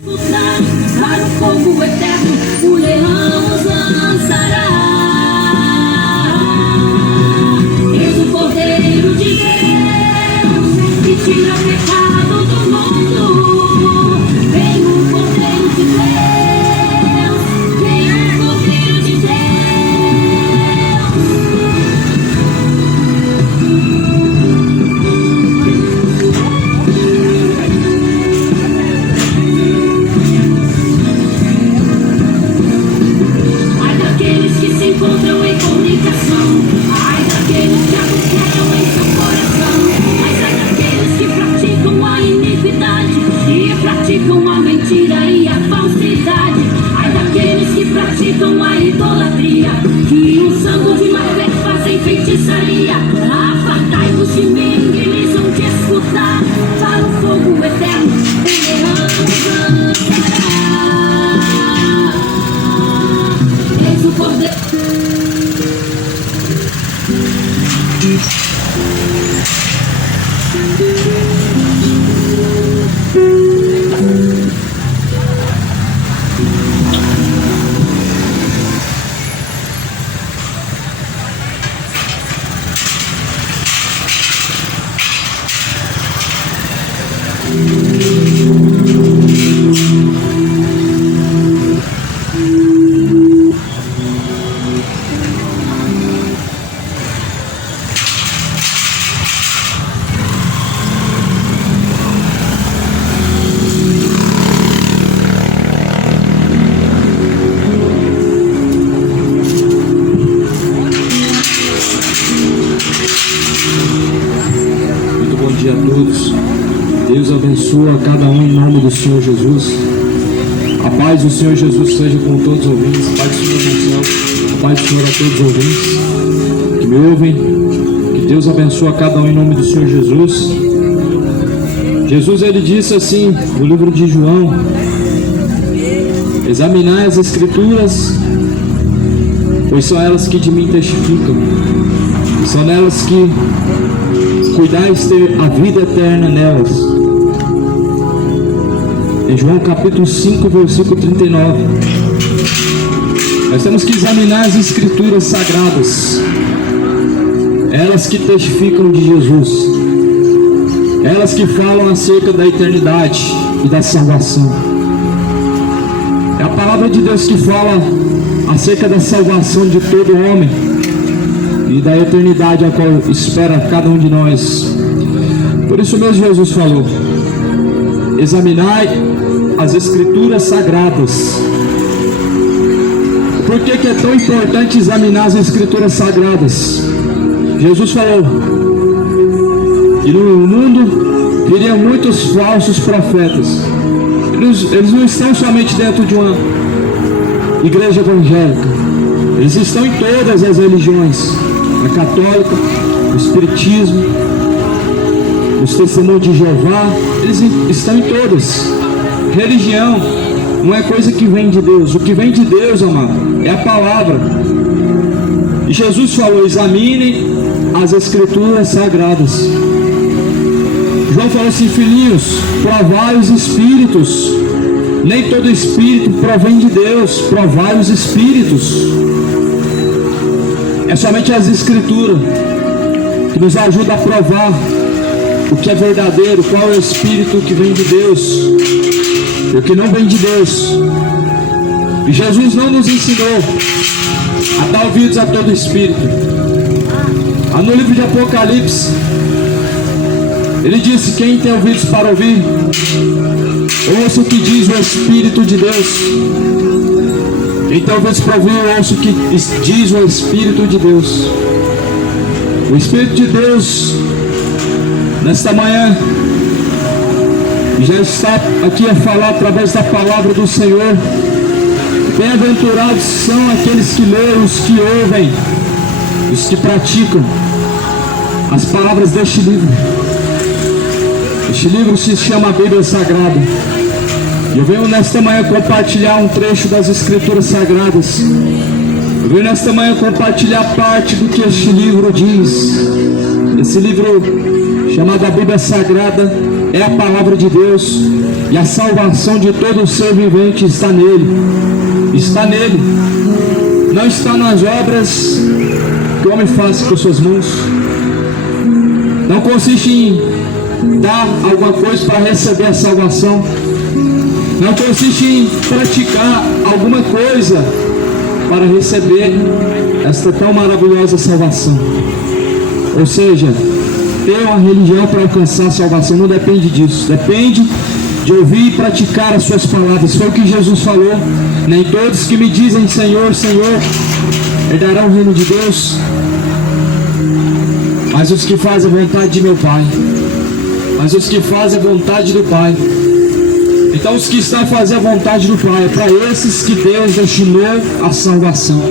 Para o fogo eterno, o leão os lançará. Eis o Cordeiro de Deus, que tira o pecado do mundo. Vem o Cordeiro de Deus, vem o Cordeiro de Deus. Ai daqueles que se encontram em comunicação, ai daqueles que adulteram em seu coração, ai daqueles que praticam a iniquidade e praticam a mentira e a falsidade, ai daqueles que praticam a idolatria, que usando de má fé fazem feitiçaria. Apartai-vos de mim, que eles vão te escutar. Para o fogo eterno, o leão lançará. Eis o Cordeiro. Muito bom dia a todos. Deus abençoe a cada um em nome do Senhor Jesus. A paz do Senhor Jesus seja com todos os ouvintes. A paz do Senhor no céu. A paz do Senhor a todos os ouvintes que me ouvem. Que Deus abençoe a cada um em nome do Senhor Jesus. Jesus, ele disse assim no livro de João: examinai as Escrituras, pois são elas que de mim testificam. São nelas que cuidais ter a vida eterna nelas. Em João capítulo 5, versículo 39. Nós temos que examinar as Escrituras sagradas. Elas que testificam de Jesus. Elas que falam acerca da eternidade e da salvação. É a palavra de Deus que fala acerca da salvação de todo homem e da eternidade a qual espera cada um de nós. Por isso mesmo Jesus falou: examinai as Escrituras sagradas. Por que é tão importante examinar as Escrituras sagradas? Jesus falou que no mundo viriam muitos falsos profetas. Eles não estão somente dentro de uma igreja evangélica, eles estão em todas as religiões: a católica, o espiritismo, os testemunhos de Jeová. Eles estão em todas. Religião não é coisa que vem de Deus. O que vem de Deus, amado, é a palavra. E Jesus falou: examinem as Escrituras sagradas. João falou assim: filhinhos, provai os espíritos. Nem todo espírito provém de Deus. Provai os espíritos. É somente as Escrituras que nos ajudam a provar o que é verdadeiro, qual é o espírito que vem de Deus e o que não vem de Deus. E Jesus não nos ensinou a dar ouvidos a todo espírito. No livro de Apocalipse, ele disse: quem tem ouvidos para ouvir, ouça o que diz o Espírito de Deus. Quem tem ouvidos para ouvir, ouça o que diz o Espírito de Deus. O Espírito de Deus, nesta manhã, já está aqui a falar através da palavra do Senhor. Bem-aventurados são aqueles que leem, os que ouvem, os que praticam as palavras deste livro. Este livro se chama Bíblia Sagrada. Eu venho nesta manhã compartilhar um trecho das Escrituras Sagradas. Eu venho nesta manhã compartilhar parte do que este livro diz. Esse livro chamado a Bíblia Sagrada é a palavra de Deus. E a salvação de todo ser vivente está nele. Está nele. Não está nas obras que o homem faz com suas mãos. Não consiste em dar alguma coisa para receber a salvação. Não consiste em praticar alguma coisa para receber esta tão maravilhosa salvação. Ou seja, ter uma religião para alcançar a salvação não depende disso. Depende de ouvir e praticar as suas palavras. Foi o que Jesus falou. Nem todos que me dizem Senhor, Senhor, herdarão o reino de Deus, mas os que fazem a vontade de meu Pai. Mas os que fazem a vontade do Pai. Então os que estão a fazer a vontade do Pai, é para esses que Deus destinou a salvação.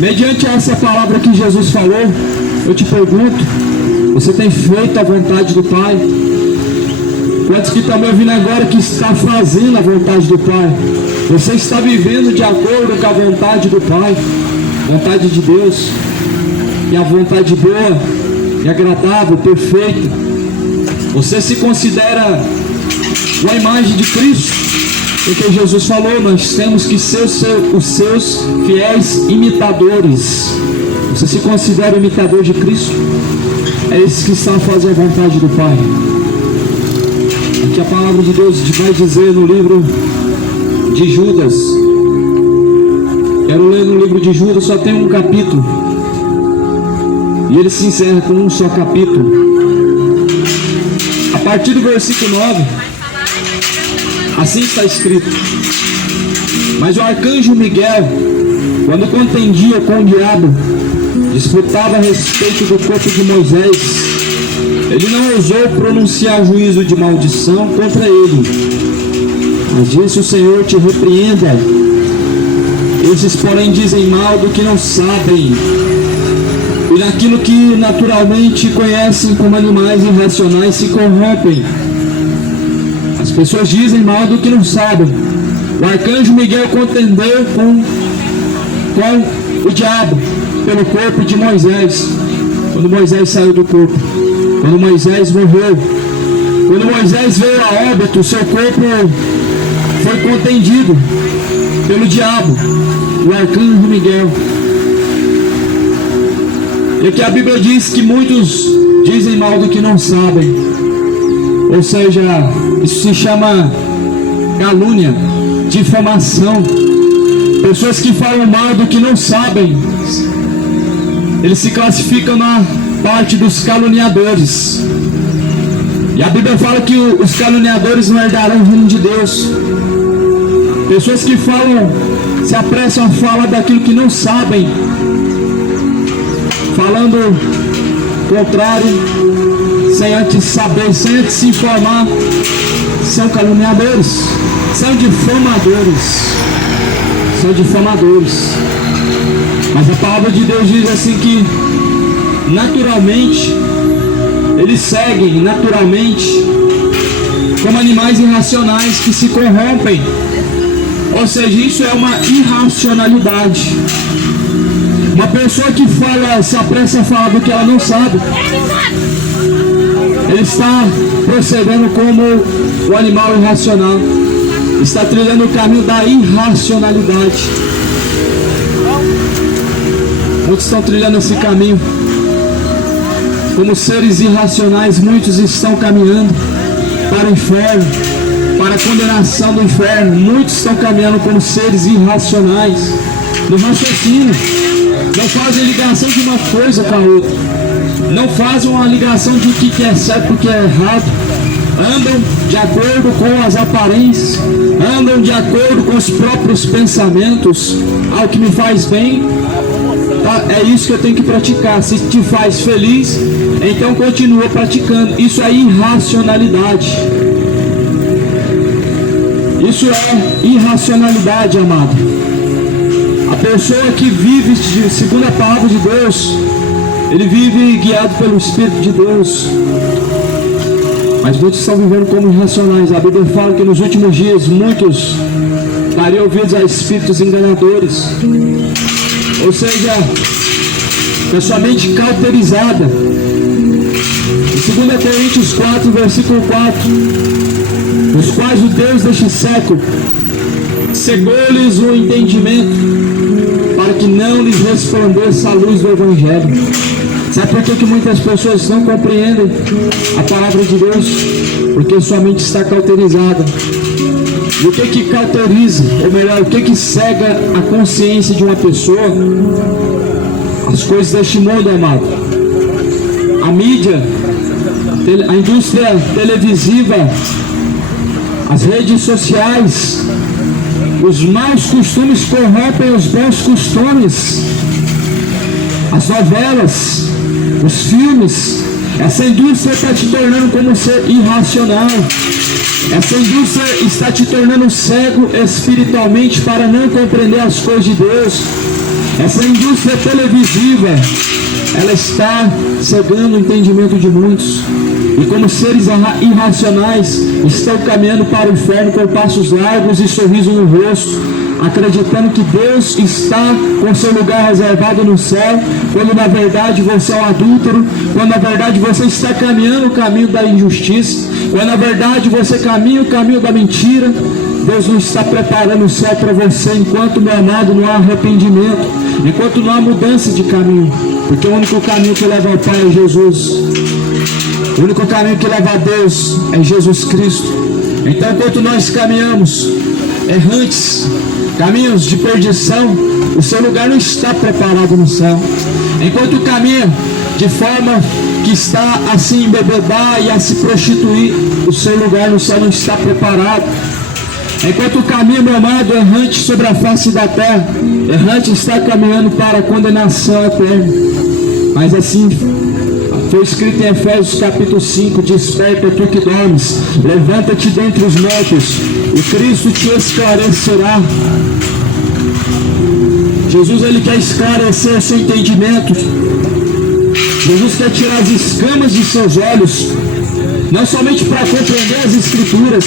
Mediante essa palavra que Jesus falou, eu te pergunto, você tem feito a vontade do Pai? Quantos que estão me ouvindo agora que está fazendo a vontade do Pai? Você está vivendo de acordo com a vontade do Pai, vontade de Deus, e a vontade boa, e agradável, perfeita. Você se considera uma imagem de Cristo? Porque Jesus falou, nós temos que ser os seus fiéis imitadores. Você se considera imitador de Cristo? É esse que está a fazer a vontade do Pai. Aqui a palavra de Deus vai dizer no livro de Judas. Quero ler no livro de Judas, só tem um capítulo. E ele se encerra com um só capítulo. A partir do versículo 9, assim está escrito: mas o arcanjo Miguel, quando contendia com o diabo, disputava a respeito do corpo de Moisés. Ele não ousou pronunciar juízo de maldição contra ele, mas disse: o Senhor te repreenda. Esses, porém, dizem mal do que não sabem, e naquilo que naturalmente conhecem como animais irracionais se corrompem. As pessoas dizem mal do que não sabem. O arcanjo Miguel contendeu com o diabo pelo corpo de Moisés, quando Moisés saiu do corpo, quando Moisés morreu, quando Moisés veio a óbito, seu corpo foi contendido pelo diabo, o arcanjo Miguel. E aqui a Bíblia diz que muitos dizem mal do que não sabem. Ou seja, isso se chama calúnia, difamação. Pessoas que falam mal do que não sabem, eles se classificam na parte dos caluniadores. E a Bíblia fala que os caluniadores não herdarão o reino de Deus. Pessoas que falam, se apressam a falar daquilo que não sabem, falando contrário, sem antes saber, sem antes se informar, são caluniadores, são difamadores. São difamadores. Mas a palavra de Deus diz assim que naturalmente eles seguem naturalmente como animais irracionais que se corrompem. Ou seja, isso é uma irracionalidade. Uma pessoa que fala, se apressa a falar do que ela não sabe, ele está procedendo como um animal irracional, está trilhando o caminho da irracionalidade. Muitos estão trilhando esse caminho como seres irracionais. Muitos estão caminhando para o inferno, para a condenação do inferno. Muitos estão caminhando como seres irracionais, no raciocínio. Não fazem ligação de uma coisa com a outra, não fazem uma ligação de o que é certo e o que é errado. Andam de acordo com as aparências, andam de acordo com os próprios pensamentos. O que me faz bem, tá, é isso que eu tenho que praticar. Se te faz feliz, então continua praticando. Isso é irracionalidade. Isso é irracionalidade, amado. A pessoa que vive segundo a palavra de Deus, ele vive guiado pelo Espírito de Deus. Mas muitos estão vivendo como irracionais. A Bíblia fala que nos últimos dias muitos dariam ouvidos a espíritos enganadores. Ou seja, com a sua mente cauterizada, Em 2 Coríntios 4, versículo 4, os quais o Deus deste século cegou-lhes o entendimento, para que não lhes resplandeça a luz do Evangelho. Sabe por que muitas pessoas não compreendem a palavra de Deus? Porque sua mente está cauterizada. E o que cauteriza, ou melhor, o que cega a consciência de uma pessoa? As coisas deste mundo, amado. A mídia, a indústria televisiva, as redes sociais, os maus costumes corrompem os bons costumes. As novelas, os filmes, essa indústria está te tornando como um ser irracional. Essa indústria está te tornando cego espiritualmente para não compreender as coisas de Deus. Essa indústria televisiva, ela está cegando o entendimento de muitos. E como seres irracionais, estão caminhando para o inferno com passos largos e sorriso no rosto, acreditando que Deus está com seu lugar reservado no céu, quando na verdade você é um adúltero, quando na verdade você está caminhando o caminho da injustiça, quando na verdade você caminha o caminho da mentira. Deus não está preparando o céu para você enquanto, meu amado, não há arrependimento, enquanto não há mudança de caminho, porque o único caminho que leva ao Pai é Jesus. O único caminho que leva a Deus é Jesus Cristo. Então, enquanto nós caminhamos errantes, caminhos de perdição, o seu lugar não está preparado no céu. Enquanto caminha de forma que está a se embebedar e a se prostituir, o seu lugar no céu não está preparado. Enquanto caminha, meu amado, errante sobre a face da terra, errante está caminhando para a condenação eterna. Mas assim foi escrito em Efésios capítulo 5, desperta tu que dormes, levanta-te dentre os mortos, e Cristo te esclarecerá. Jesus, ele quer esclarecer o seu entendimento. Jesus quer tirar as escamas de seus olhos, não somente para compreender as Escrituras,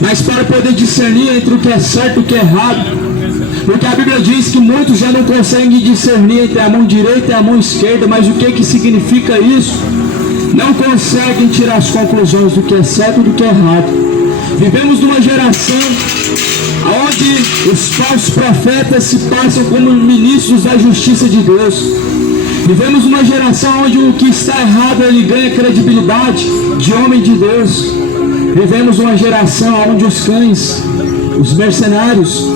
mas para poder discernir entre o que é certo e o que é errado. Porque a Bíblia diz que muitos já não conseguem discernir entre a mão direita e a mão esquerda, mas o que significa isso? Não conseguem tirar as conclusões do que é certo e do que é errado. Vivemos numa geração onde os falsos profetas se passam como ministros da justiça de Deus. Vivemos numa geração onde o que está errado ele ganha credibilidade de homem de Deus. Vivemos uma geração onde os cães, os mercenários,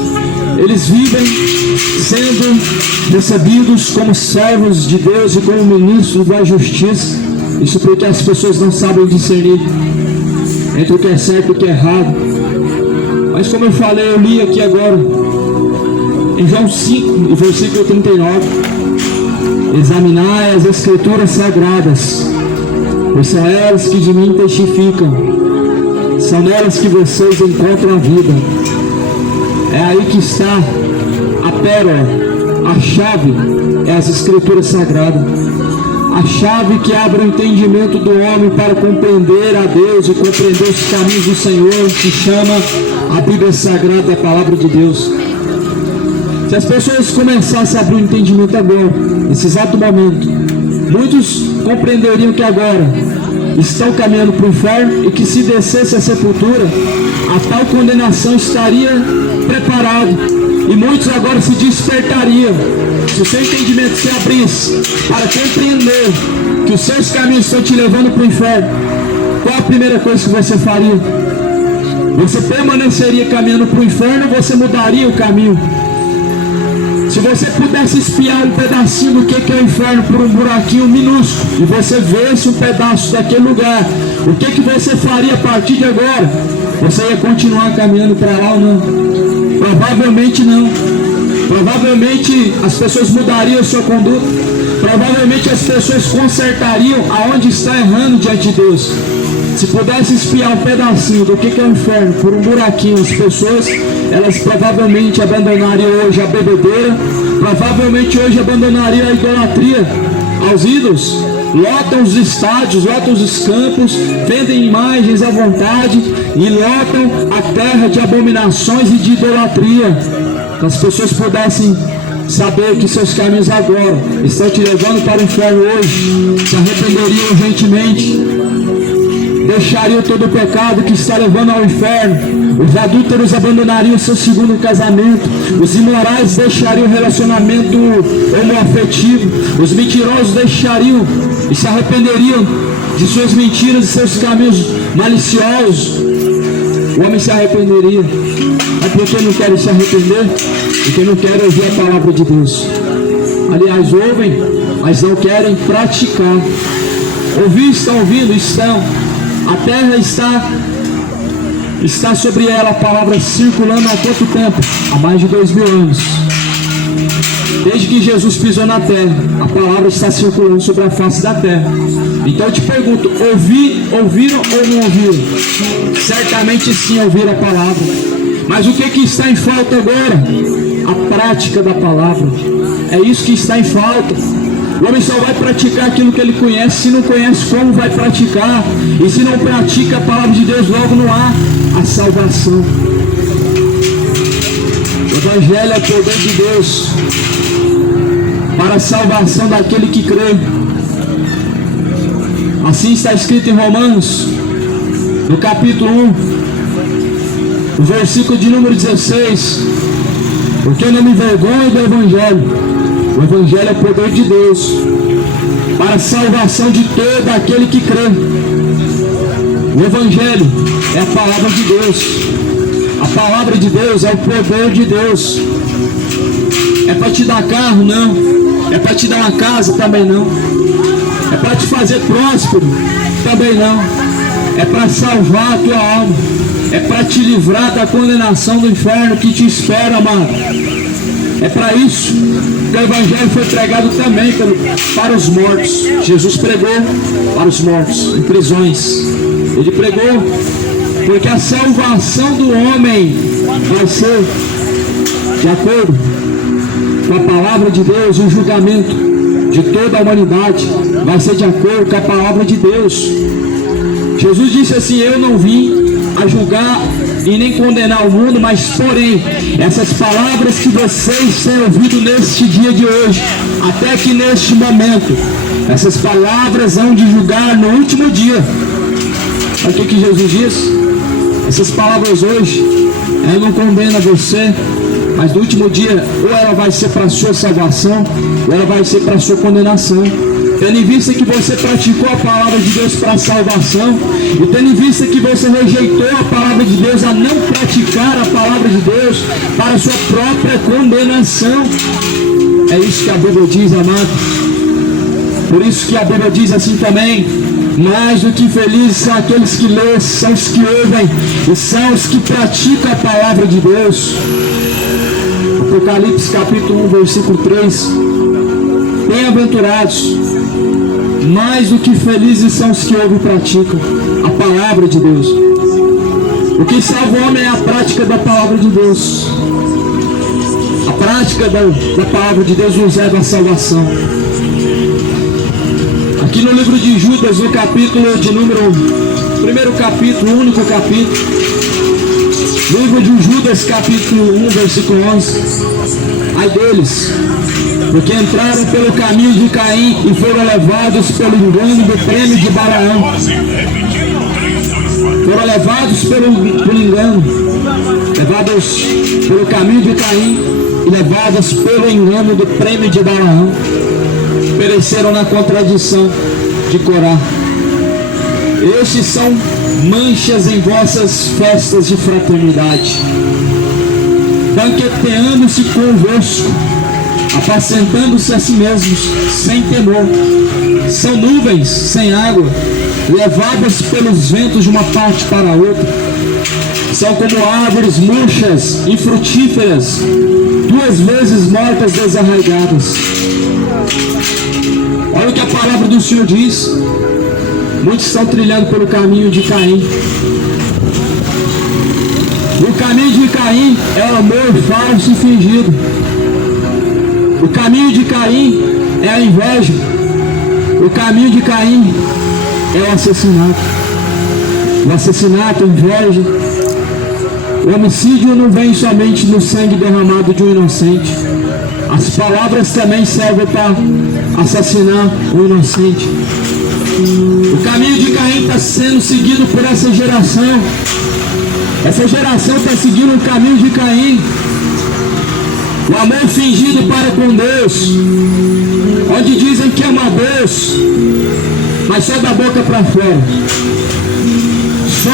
eles vivem sendo recebidos como servos de Deus e como ministros da justiça. Isso porque as pessoas não sabem discernir entre o que é certo e o que é errado. Mas como eu falei, eu li aqui agora em João 5, versículo 39: examinai as Escrituras sagradas, pois são elas que de mim testificam. São nelas que vocês encontram a vida. É aí que está a pérola, a chave, é as Escrituras sagradas. A chave que abre o entendimento do homem para compreender a Deus e compreender os caminhos do Senhor, se chama a Bíblia Sagrada, a Palavra de Deus. Se as pessoas começassem a abrir o entendimento agora, nesse exato momento, muitos compreenderiam que agora estão caminhando para o inferno e que se descesse a sepultura, a tal condenação estaria preparada, e muitos agora se despertariam. Se o seu entendimento se abrisse para compreender que os seus caminhos estão te levando para o inferno, qual a primeira coisa que você faria? Você permaneceria caminhando para o inferno ou você mudaria o caminho? Se você pudesse espiar um pedacinho do que é o inferno por um buraquinho minúsculo, e você visse um pedaço daquele lugar, o que você faria a partir de agora? Você ia continuar caminhando para lá ou não? Provavelmente não. Provavelmente as pessoas mudariam a sua conduta. Provavelmente as pessoas consertariam aonde está errando diante de Deus. Se pudesse espiar um pedacinho do que é o inferno por um buraquinho, as pessoas, elas provavelmente abandonariam hoje a bebedeira, provavelmente hoje abandonariam a idolatria aos ídolos, lotam os estádios, lotam os campos, vendem imagens à vontade e lotam a terra de abominações e de idolatria. Que as pessoas pudessem saber que seus caminhos agora estão te levando para o inferno hoje, se arrependeriam urgentemente, deixariam todo o pecado que está levando ao inferno. Os adúlteros abandonariam seu segundo casamento, os imorais deixariam o relacionamento homoafetivo, os mentirosos deixariam e se arrependeriam de suas mentiras e seus caminhos maliciosos. O homem se arrependeria. Mas por que não querem se arrepender? Porque não querem ouvir a palavra de Deus. Aliás, ouvem, mas não querem praticar. Ouvir, estão ouvindo? Estão. A terra está sobre ela a palavra circulando há quanto tempo? Há mais de 2000 anos. Desde que Jesus pisou na terra, a palavra está circulando sobre a face da terra. Então eu te pergunto, ouviram ou não ouviram? Certamente sim, ouviram a palavra. Mas o que está em falta agora? A prática da palavra. É isso que está em falta. O homem só vai praticar aquilo que ele conhece. Se não conhece, como vai praticar? E se não pratica a palavra de Deus, logo não há a salvação. O Evangelho é o poder de Deus para a salvação daquele que crê. Assim está escrito em Romanos, no capítulo 1, o versículo de número 16. Porque eu não me envergonho do Evangelho. O Evangelho é o poder de Deus para a salvação de todo aquele que crê. O Evangelho é a palavra de Deus. A palavra de Deus é o poder de Deus. É para te dar carro? Não. É para te dar uma casa? Também não. É para te fazer próspero? Também não. É para salvar a tua alma. É para te livrar da condenação do inferno que te espera, amado. É para isso que o Evangelho foi pregado também para os mortos. Jesus pregou para os mortos, em prisões. Ele pregou porque a salvação do homem vai ser de acordo com a palavra de Deus. O julgamento de toda a humanidade vai ser de acordo com a palavra de Deus. Jesus disse assim: eu não vim a julgar e nem condenar o mundo, mas porém, essas palavras que vocês têm ouvido neste dia de hoje, até que neste momento, essas palavras hão de julgar no último dia. Olha o que Jesus diz. Essas palavras hoje, ela não condena você, mas no último dia, ou ela vai ser para a sua salvação, ou ela vai ser para a sua condenação. Tendo em vista que você praticou a palavra de Deus para a salvação, e tendo em vista que você rejeitou a palavra de Deus a não praticar a palavra de Deus para a sua própria condenação. É isso que a Bíblia diz, amado. Por isso que a Bíblia diz assim também: mais do que felizes são aqueles que lêem, são os que ouvem, e são os que praticam a palavra de Deus. Apocalipse capítulo 1, versículo 3. Bem-aventurados, mais do que felizes são os que ouvem e praticam a palavra de Deus. O que salva o homem é a prática da palavra de Deus. A prática da palavra de Deus nos leva à salvação. Aqui no livro de Judas, no capítulo de número, primeiro capítulo, único capítulo, livro de Judas, capítulo 1, versículo 11. Ai deles, porque entraram pelo caminho de Caim e foram levados pelo engano do prêmio de Balaão. Foram levados pelo engano, levados pelo caminho de Caim e levados pelo engano do prêmio de Balaão. Pereceram na contradição de Corá. Estes são manchas em vossas festas de fraternidade, banqueteando-se convosco, apacentando-se a si mesmos, sem temor. São nuvens sem água, levadas pelos ventos de uma parte para a outra. São como árvores murchas, infrutíferas, 2 vezes mortas, desarraigadas. Olha o que a palavra do Senhor diz. Muitos estão trilhando pelo caminho de Caim. O caminho de Caim é o amor falso e fingido. O caminho de Caim é a inveja. O caminho de Caim é o assassinato. O assassinato, a inveja. O homicídio não vem somente no sangue derramado de um inocente. As palavras também servem para assassinar o inocente. O caminho de Caim está sendo seguido por essa geração. Essa geração está seguindo o caminho de Caim. O amor fingido para com Deus, onde dizem que ama a Deus, mas só da boca para fora. Só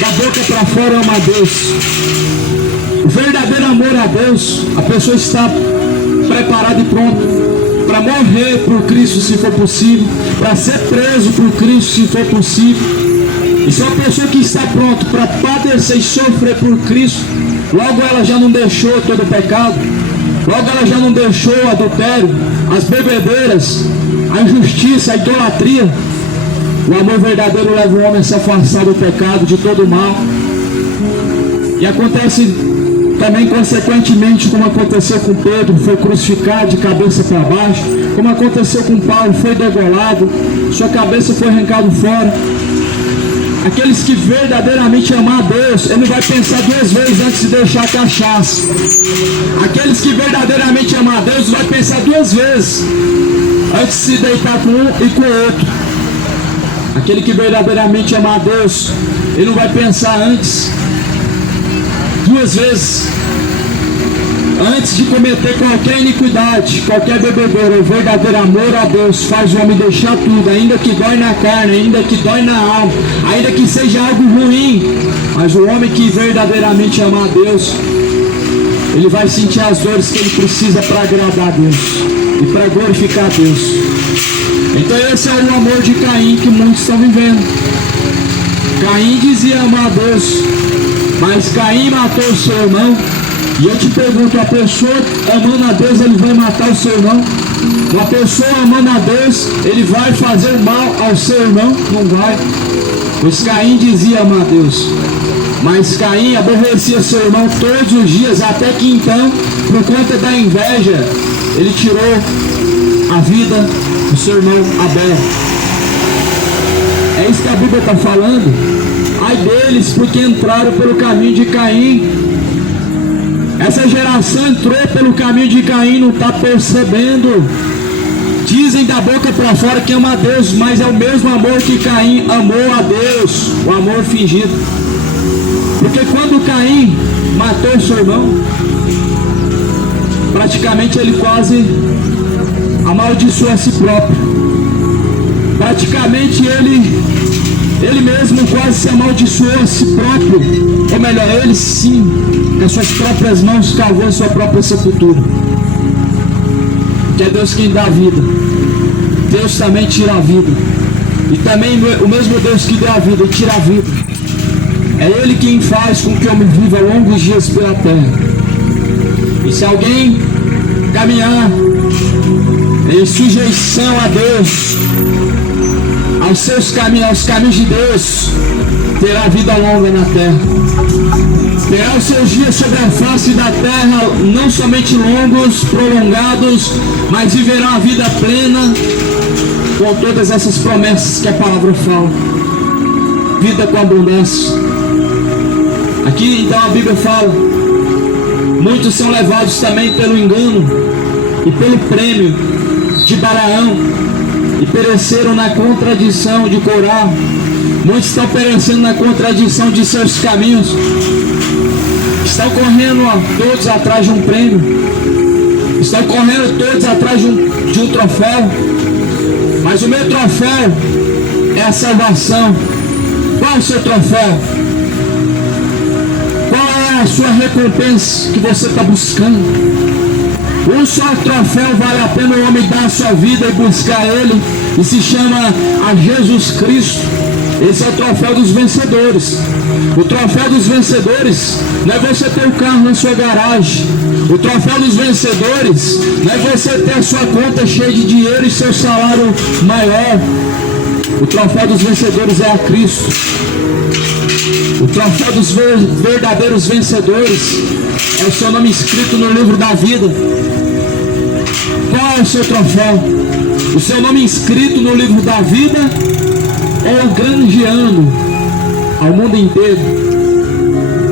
da boca para fora ama a Deus. O verdadeiro amor a Deus, a pessoa está preparada e pronta para morrer por Cristo se for possível, para ser preso por Cristo se for possível. E se a pessoa que está pronta para padecer e sofrer por Cristo, logo ela já não deixou todo o pecado, logo ela já não deixou o adultério, as bebedeiras, a injustiça, a idolatria. O amor verdadeiro leva o homem a se afastar do pecado, de todo o mal. E acontece também consequentemente, como aconteceu com Pedro, foi crucificado de cabeça para baixo, como aconteceu com Paulo, foi degolado, sua cabeça foi arrancada fora. Aqueles que verdadeiramente amam a Deus, ele não vai pensar duas vezes antes de deixar a cachaça. Aqueles que verdadeiramente amam a Deus, vai pensar duas vezes antes de se deitar com um e com o outro. Aquele que verdadeiramente ama a Deus, ele não vai pensar duas vezes antes de cometer qualquer iniquidade, qualquer bebedeira. O verdadeiro amor a Deus faz o homem deixar tudo, ainda que dói na carne, ainda que dói na alma, ainda que seja algo ruim. Mas o homem que verdadeiramente ama a Deus, ele vai sentir as dores que ele precisa para agradar a Deus e para glorificar a Deus. Então esse é o amor de Caim que muitos estão vivendo. Caim dizia amar a Deus, mas Caim matou o seu irmão. E eu te pergunto, a pessoa amando a Deus, ele vai matar o seu irmão? Uma pessoa amando a Deus, ele vai fazer mal ao seu irmão? Não vai. Pois Caim dizia amar a Deus, mas Caim aborrecia seu irmão todos os dias, até que então, por conta da inveja, ele tirou a vida do seu irmão Abel. É isso que a Bíblia está falando. Ai deles, porque entraram pelo caminho de Caim. Essa geração entrou pelo caminho de Caim, não está percebendo. Dizem da boca para fora que ama a Deus, mas é o mesmo amor que Caim amou a Deus, o amor fingido. Porque quando Caim matou seu irmão, praticamente ele quase amaldiçoou a si próprio. Praticamente ele mesmo quase se amaldiçoou a si próprio. Ou melhor, ele sim, com as suas próprias mãos, cavou a sua própria sepultura. Que é Deus quem dá a vida. Deus também tira a vida. E também o mesmo Deus que deu a vida e tira a vida. É Ele quem faz com que o homem viva longos dias pela terra. E se alguém caminhar em sujeição a Deus, aos seus caminhos, aos caminhos de Deus, terá vida longa na terra. Terá os seus dias sobre a face da terra, não somente longos, prolongados, mas viverá a vida plena, com todas essas promessas que a palavra fala. Vida com abundância. Aqui então a Bíblia fala, muitos são levados também pelo engano e pelo prêmio de Balaão, e pereceram na contradição de Corá. Muitos estão perecendo na contradição de seus caminhos. Estão correndo todos atrás de um prêmio. Estão correndo todos atrás de um troféu. Mas o meu troféu é a salvação. Qual é o seu troféu? Qual é a sua recompensa que você está buscando? Um só troféu vale a pena o homem dar a sua vida e buscar ele, e se chama a Jesus Cristo. Esse é o troféu dos vencedores. O troféu dos vencedores não é você ter o carro na sua garagem. O troféu dos vencedores não é você ter a sua conta cheia de dinheiro e seu salário maior. O troféu dos vencedores é a Cristo. O troféu dos verdadeiros vencedores é o seu nome escrito no livro da vida. Qual é o seu troféu? O seu nome inscrito no livro da vida, ou granjeando ao mundo inteiro,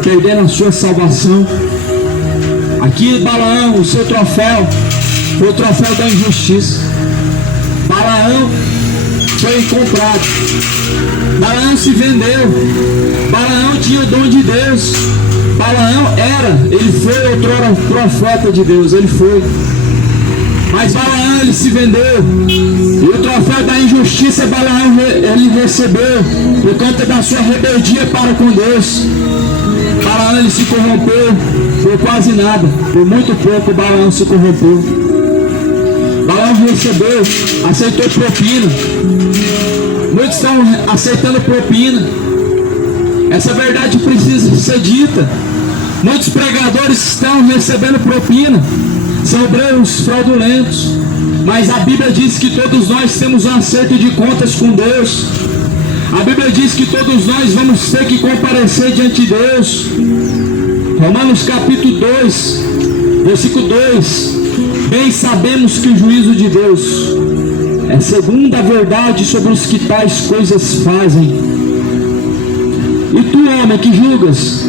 perdendo a sua salvação? Aqui Balaão, o seu troféu Foi o troféu da injustiça. Balaão foi comprado. Balaão se vendeu. Balaão tinha o dom de Deus. Balaão ele foi outrora profeta de Deus, ele foi. Mas Balaão, ele se vendeu. E o troféu da injustiça, Balaão, ele recebeu por conta da sua rebeldia para com Deus. Balaão, ele se corrompeu por quase nada. Por muito pouco, Balaão se corrompeu. Balaão recebeu, aceitou propina. Muitos estão aceitando propina. Essa verdade precisa ser dita. Muitos pregadores estão recebendo propina. São obreiros fraudulentos. Mas a Bíblia diz que todos nós temos um acerto de contas com Deus. A Bíblia diz que todos nós vamos ter que comparecer diante de Deus. Romanos capítulo 2, versículo 2. Bem sabemos que o juízo de Deus é segundo a verdade sobre os que tais coisas fazem. E tu, homem, que julgas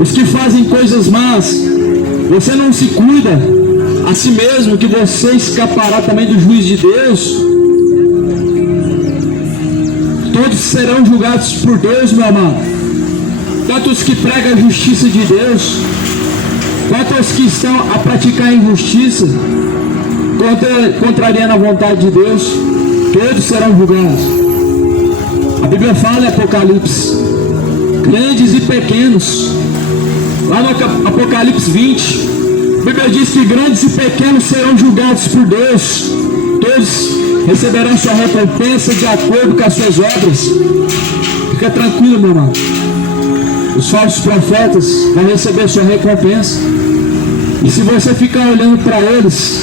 os que fazem coisas más, você não se cuida a si mesmo, que você escapará também do juízo de Deus? Todos serão julgados por Deus, meu amado. Tanto os que pregam a justiça de Deus, quanto os que estão a praticar a injustiça, contrariando a vontade de Deus, todos serão julgados. A Bíblia fala em Apocalipse, grandes e pequenos. Lá no Apocalipse 20, a Bíblia diz que grandes e pequenos serão julgados por Deus. Todos receberão sua recompensa de acordo com as suas obras. Fica tranquilo, meu irmão. Os falsos profetas vão receber sua recompensa. E se você ficar olhando para eles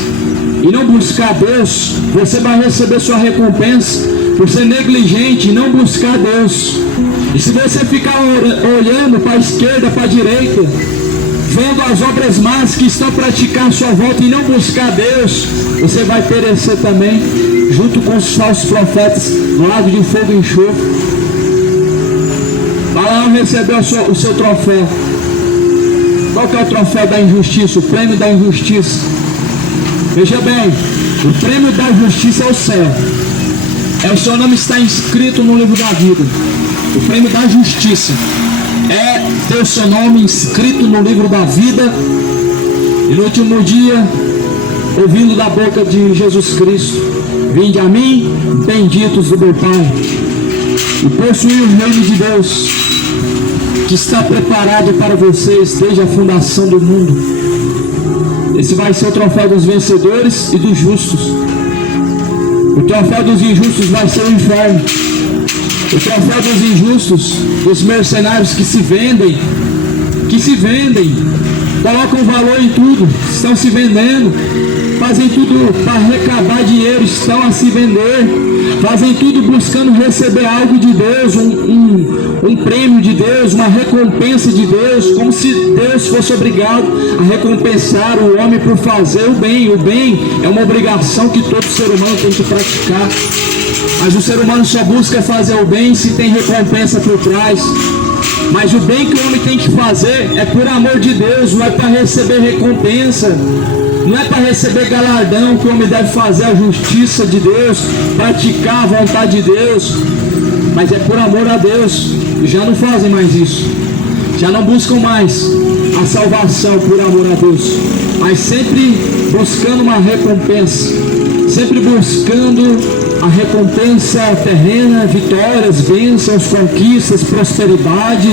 e não buscar Deus, você vai receber sua recompensa por ser negligente e não buscar Deus. E se você ficar olhando para a esquerda, para a direita, vendo as obras más que estão praticando à sua volta e não buscar Deus, você vai perecer também, junto com os falsos profetas, no lago de fogo e enxofre. Balaão recebeu o seu troféu. Qual que é o troféu da injustiça? O prêmio da injustiça. Veja bem, o prêmio da justiça é o céu. O seu nome está inscrito no livro da vida. O prêmio da justiça é ter o seu nome inscrito no livro da vida. E no último dia, ouvindo da boca de Jesus Cristo: vinde a mim, benditos do meu Pai, e possuir o reino de Deus, que está preparado para vocês desde a fundação do mundo. Esse vai ser o troféu dos vencedores e dos justos. O troféu dos injustos vai ser o inferno. O troféu dos injustos, dos mercenários que se vendem, colocam valor em tudo, estão se vendendo, fazem tudo para arrecadar dinheiro, estão a se vender, fazem tudo buscando receber algo de Deus, um prêmio de Deus, uma recompensa de Deus, como se Deus fosse obrigado a recompensar o homem por fazer o bem. O bem é uma obrigação que todo ser humano tem que praticar. Mas o ser humano só busca fazer o bem se tem recompensa por trás. Mas o bem que o homem tem que fazer é por amor de Deus, não é para receber recompensa, não é para receber galardão. Que o homem deve fazer a justiça de Deus, praticar a vontade de Deus, mas é por amor a Deus. E já não fazem mais isso, já não buscam mais a salvação por amor a Deus, mas sempre buscando uma recompensa, sempre buscando a recompensa terrena, vitórias, bênçãos, conquistas, prosperidade.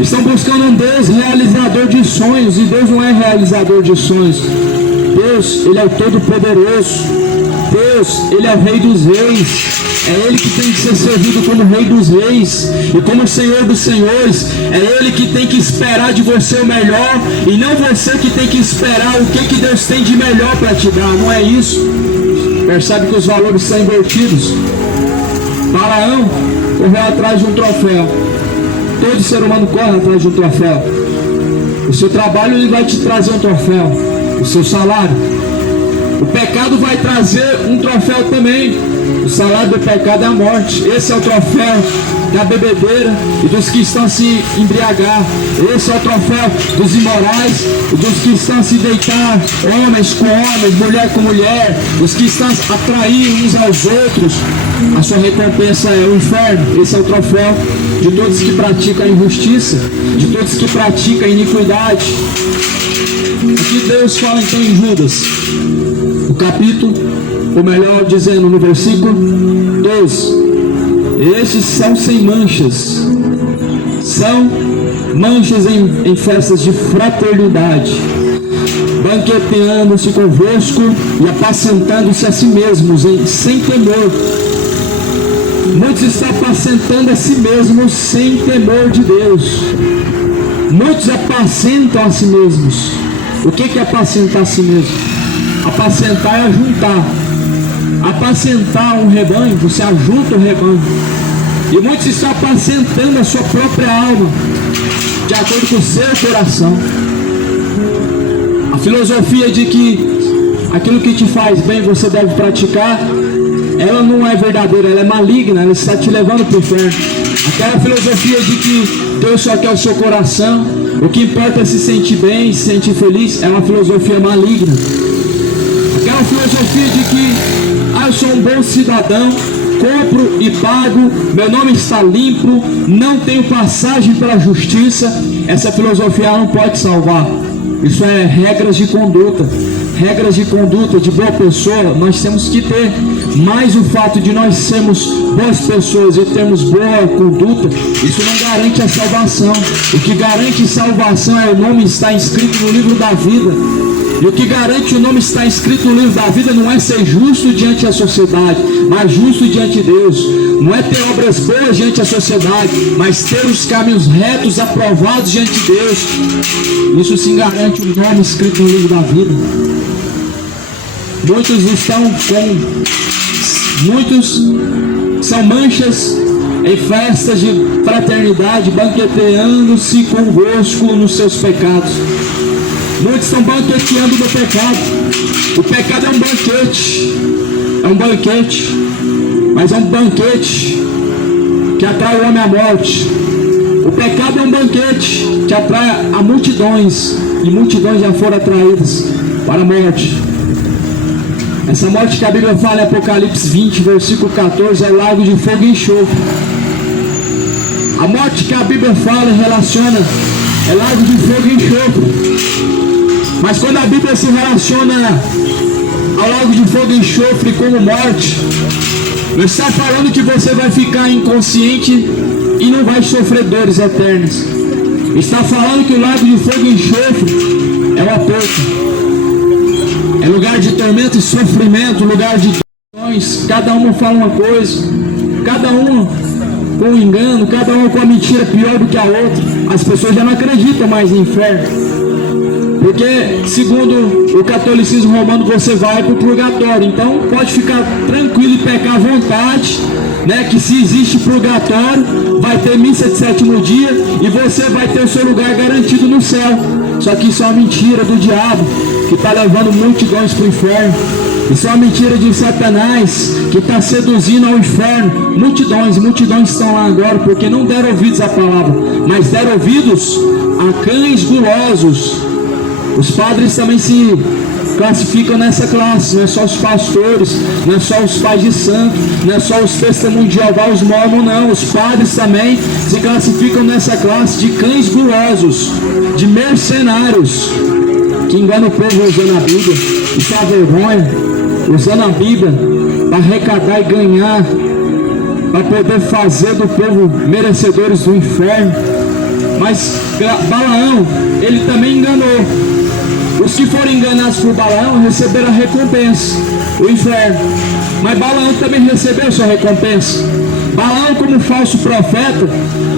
Estão buscando um Deus realizador de sonhos, e Deus não é realizador de sonhos. Deus, Ele é o Todo-Poderoso. Deus, Ele é o Rei dos Reis. É Ele que tem que ser servido como Rei dos Reis e como Senhor dos Senhores. É Ele que tem que esperar de você o melhor, e não você que tem que esperar o que Deus tem de melhor para te dar. Não é isso. Percebe que os valores são invertidos. Balaão correu atrás de um troféu. Todo ser humano corre atrás de um troféu. O seu trabalho, ele vai te trazer um troféu. O seu salário. O pecado vai trazer um troféu também. O salário do pecado é a morte. Esse é o troféu da bebedeira e dos que estão a se embriagar. Esse é o troféu dos imorais, dos que estão a se deitar, homens com homens, mulher com mulher, os que estão a atrair uns aos outros. A sua recompensa é o inferno. Esse é o troféu de todos que praticam a injustiça, de todos que praticam a iniquidade. Aqui Deus fala então em Judas, o capítulo, ou melhor dizendo, no versículo 12: estes são sem manchas, são manchas em festas de fraternidade, banqueteando-se convosco e apacentando-se a si mesmos sem temor. Muitos estão apacentando a si mesmos sem temor de Deus. Muitos apacentam a si mesmos. O que é apacentar a si mesmo? Apacentar é ajuntar. Apacentar um rebanho, você ajunta o rebanho. E muitos estão apacentando a sua própria alma, de acordo com o seu coração. A filosofia de que aquilo que te faz bem você deve praticar, ela não é verdadeira, ela é maligna, ela está te levando para o inferno. Aquela filosofia de que Deus só quer o seu coração, o que importa é se sentir bem, se sentir feliz, é uma filosofia maligna. Aquela filosofia de que eu sou um bom cidadão, compro e pago, meu nome está limpo, não tenho passagem pela justiça, essa filosofia não pode salvar. Isso é regras de conduta. Regras de conduta de boa pessoa nós temos que ter, mas o fato de nós sermos boas pessoas e termos boa conduta, isso não garante a salvação. O que garante salvação é o nome estar inscrito no livro da vida. E o que garante o nome estar escrito no livro da vida não é ser justo diante da sociedade, mas justo diante de Deus. Não é ter obras boas diante da sociedade, mas ter os caminhos retos aprovados diante de Deus. Isso sim garante o nome escrito no livro da vida. Muitos são manchas em festas de fraternidade, banqueteando-se convosco nos seus pecados. Muitos estão banqueteando no pecado. O pecado é um banquete. É um banquete. Mas é um banquete que atrai o homem à morte. O pecado é um banquete que atrai a multidões. E multidões já foram atraídas para a morte. Essa morte que a Bíblia fala em Apocalipse 20, versículo 14, é o lago de fogo e enxofre. A morte que a Bíblia fala e relaciona é lago de fogo e enxofre. Mas quando a Bíblia se relaciona ao lago de fogo e enxofre como morte, não está falando que você vai ficar inconsciente e não vai sofrer dores eternas. Está falando que o lago de fogo e enxofre é uma porta. É lugar de tormento e sofrimento, lugar de dores. Cada uma fala uma coisa, cada uma com um engano, cada uma com uma mentira pior do que a outra. As pessoas já não acreditam mais em inferno. Porque, segundo o catolicismo romano, você vai para o purgatório. Então, pode ficar tranquilo e pecar à vontade, né? Que se existe purgatório, vai ter missa de sétimo dia e você vai ter o seu lugar garantido no céu. Só que isso é uma mentira do diabo, que está levando multidões para o inferno. Isso é uma mentira de Satanás, que está seduzindo ao inferno. Multidões estão lá agora, porque não deram ouvidos à palavra, mas deram ouvidos a cães gulosos. Os padres também se classificam nessa classe. Não é só os pastores, não é só os pais de santo, não é só os testemunhos de Jeová, os mormons, não. Os padres também se classificam nessa classe de cães gulosos, de mercenários, que enganam o povo usando a Bíblia. Isso é a vergonha, usando a Bíblia para arrecadar e ganhar, para poder fazer do povo merecedores do inferno. Mas Balaão, ele também enganou. Os que foram enganados por Balaão receberam a recompensa, o inferno. Mas Balaão também recebeu sua recompensa. Balaão, como falso profeta,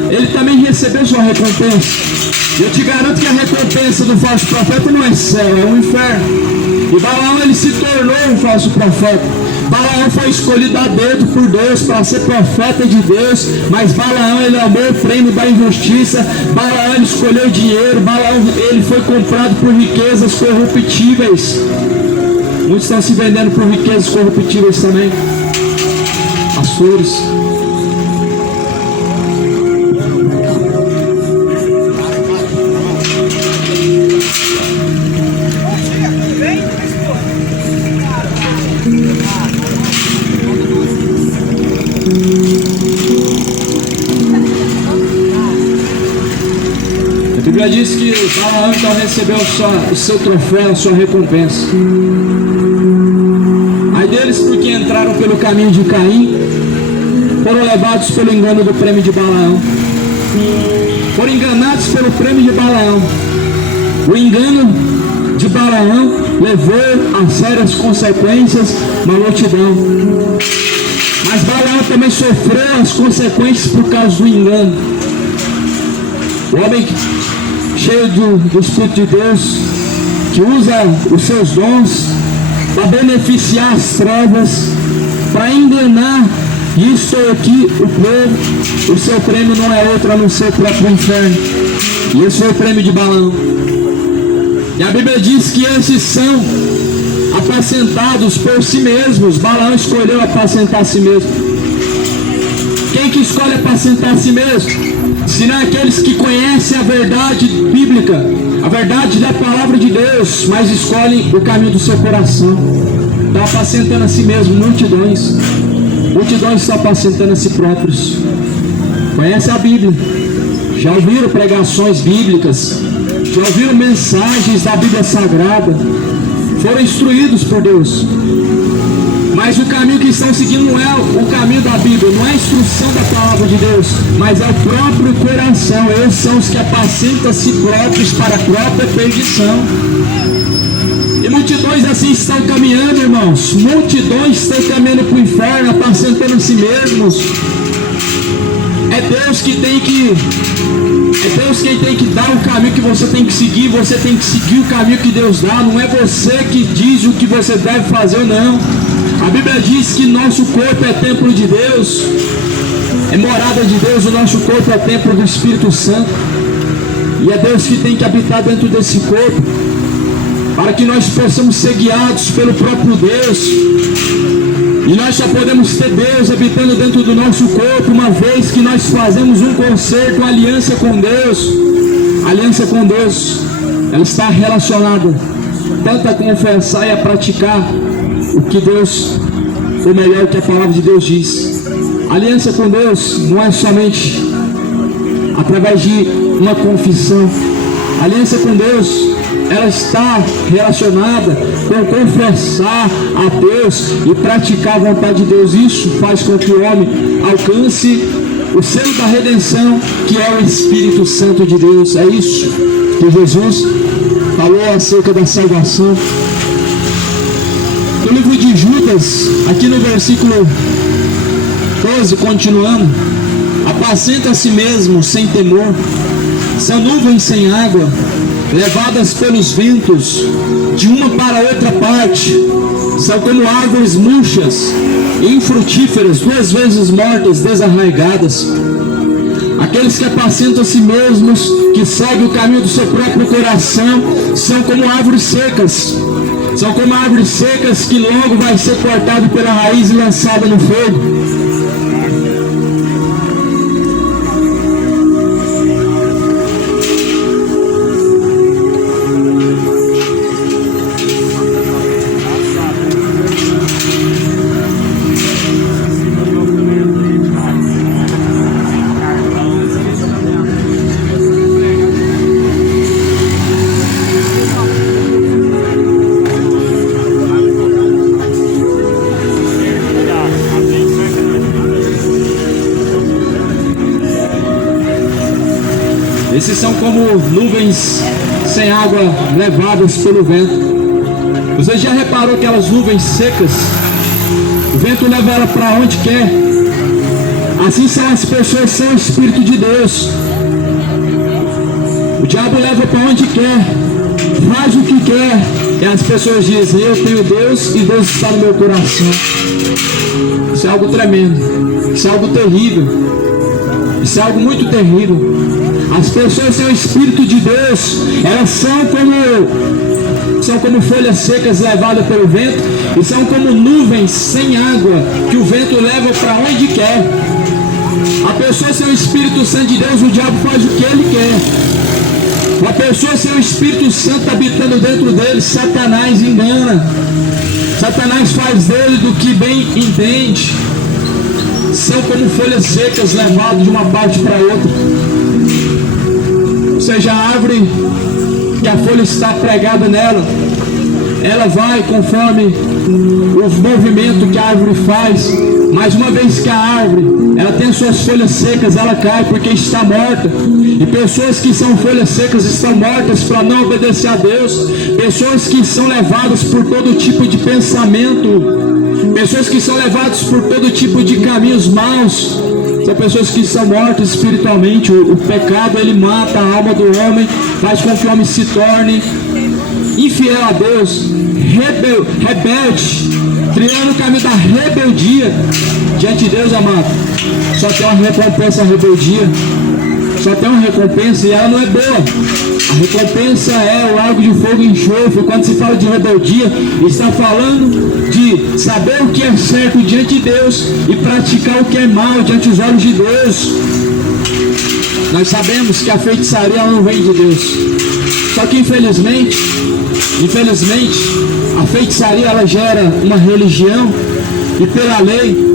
ele também recebeu sua recompensa. Eu te garanto que a recompensa do falso profeta não é céu, é um inferno. E Balaão, ele se tornou um falso profeta. Balaão foi escolhido a dedo por Deus para ser profeta de Deus, mas Balaão, ele amou o prêmio da injustiça. Balaão, ele escolheu dinheiro. Balaão, ele foi comprado por riquezas corruptíveis. Muitos estão se vendendo por riquezas corruptíveis também. Pastores. A Bíblia diz que Balaão então recebeu o seu troféu, a sua recompensa. Aí deles, porque entraram pelo caminho de Caim, foram levados pelo engano do prêmio de Balaão. Foram enganados pelo prêmio de Balaão. O engano de Balaão levou a sérias consequências na multidão. Mas Balaão também sofreu as consequências por causa do engano. O homem cheio do Espírito de Deus, que usa os seus dons para beneficiar as trevas, para enganar isto ou aqui o povo, o seu prêmio não é outro a não ser o próprio inferno. E esse foi o prêmio de Balaão. E a Bíblia diz que esses são apacentados por si mesmos. Balaão escolheu apacentar a si mesmo. Quem que escolhe apacentar a si mesmo? Senão aqueles que conhecem a verdade bíblica, a verdade da palavra de Deus, mas escolhem o caminho do seu coração. Estão apacentando a si mesmo. Multidões estão apacentando a si próprios. Conhecem a Bíblia, já ouviram pregações bíblicas, já ouviram mensagens da Bíblia Sagrada, foram instruídos por Deus, mas o caminho que estão seguindo não é o caminho da Bíblia, não é a instrução da palavra de Deus, mas é o próprio coração. Eles são os que apacentam a si próprios para a própria perdição. E multidões assim estão caminhando, irmãos. Multidões estão caminhando para o inferno, apacentando a si mesmos. É Deus quem tem que dar o caminho que você tem que seguir. Você tem que seguir o caminho que Deus dá. Não é você que diz o que você deve fazer ou não. A Bíblia diz que nosso corpo é templo de Deus, é morada de Deus. O nosso corpo é templo do Espírito Santo, e é Deus que tem que habitar dentro desse corpo, para que nós possamos ser guiados pelo próprio Deus. E nós só podemos ter Deus habitando dentro do nosso corpo uma vez que nós fazemos um concerto, uma aliança com Deus. A aliança com Deus, ela está relacionada tanto a confessar e a praticar o que Deus, ou melhor, o que a palavra de Deus diz. A aliança com Deus não é somente através de uma confissão. A aliança com Deus, ela está relacionada com confessar a Deus e praticar a vontade de Deus. Isso faz com que o homem alcance o selo da redenção, que é o Espírito Santo de Deus. É isso que Jesus falou acerca da salvação. No livro de Judas, aqui no versículo 12, continuando: apacenta a si mesmo sem temor, são nuvens sem água, levadas pelos ventos de uma para outra parte, são como árvores murchas, infrutíferas, 2 vezes mortas, desarraigadas. Aqueles que apacentam a si mesmos, que seguem o caminho do seu próprio coração, são como árvores secas. São como árvores secas que logo vai ser cortado pela raiz e lançada no fogo. Esses são como nuvens sem água levadas pelo vento. Você já reparou aquelas nuvens secas? O vento leva ela para onde quer. Assim são as pessoas sem o Espírito de Deus. O diabo leva para onde quer, faz o que quer, e as pessoas dizem: eu tenho Deus e Deus está no meu coração. Isso é algo tremendo, isso é algo terrível, isso é algo muito terrível. As pessoas sem o Espírito de Deus, elas são são como folhas secas levadas pelo vento, e são como nuvens sem água, que o vento leva para onde quer. A pessoa sem o Espírito Santo de Deus, o diabo faz o que ele quer. Uma pessoa sem o Espírito Santo habitando dentro dele, Satanás engana. Satanás faz dele do que bem entende. São como folhas secas levadas de uma parte para outra. Ou seja, a árvore que a folha está pregada nela, ela vai conforme o movimento que a árvore faz. Mas uma vez que a árvore ela tem suas folhas secas, ela cai porque está morta. E pessoas que são folhas secas estão mortas para não obedecer a Deus. Pessoas que são levadas por todo tipo de pensamento, pessoas que são levadas por todo tipo de caminhos maus, são pessoas que são mortas espiritualmente. O pecado, ele mata a alma do homem, faz com que o homem se torne infiel a Deus, rebelde, trilhando o caminho da rebeldia diante de Deus, amado. Só tem uma recompensa a rebeldia, só tem uma recompensa, e ela não é boa. A recompensa é o lago de fogo e enxofre. Quando se fala de rebeldia, está falando de saber o que é certo diante de Deus e praticar o que é mal diante dos olhos de Deus. Nós sabemos que a feitiçaria não vem de Deus. Só que infelizmente, a feitiçaria ela gera uma religião, e pela lei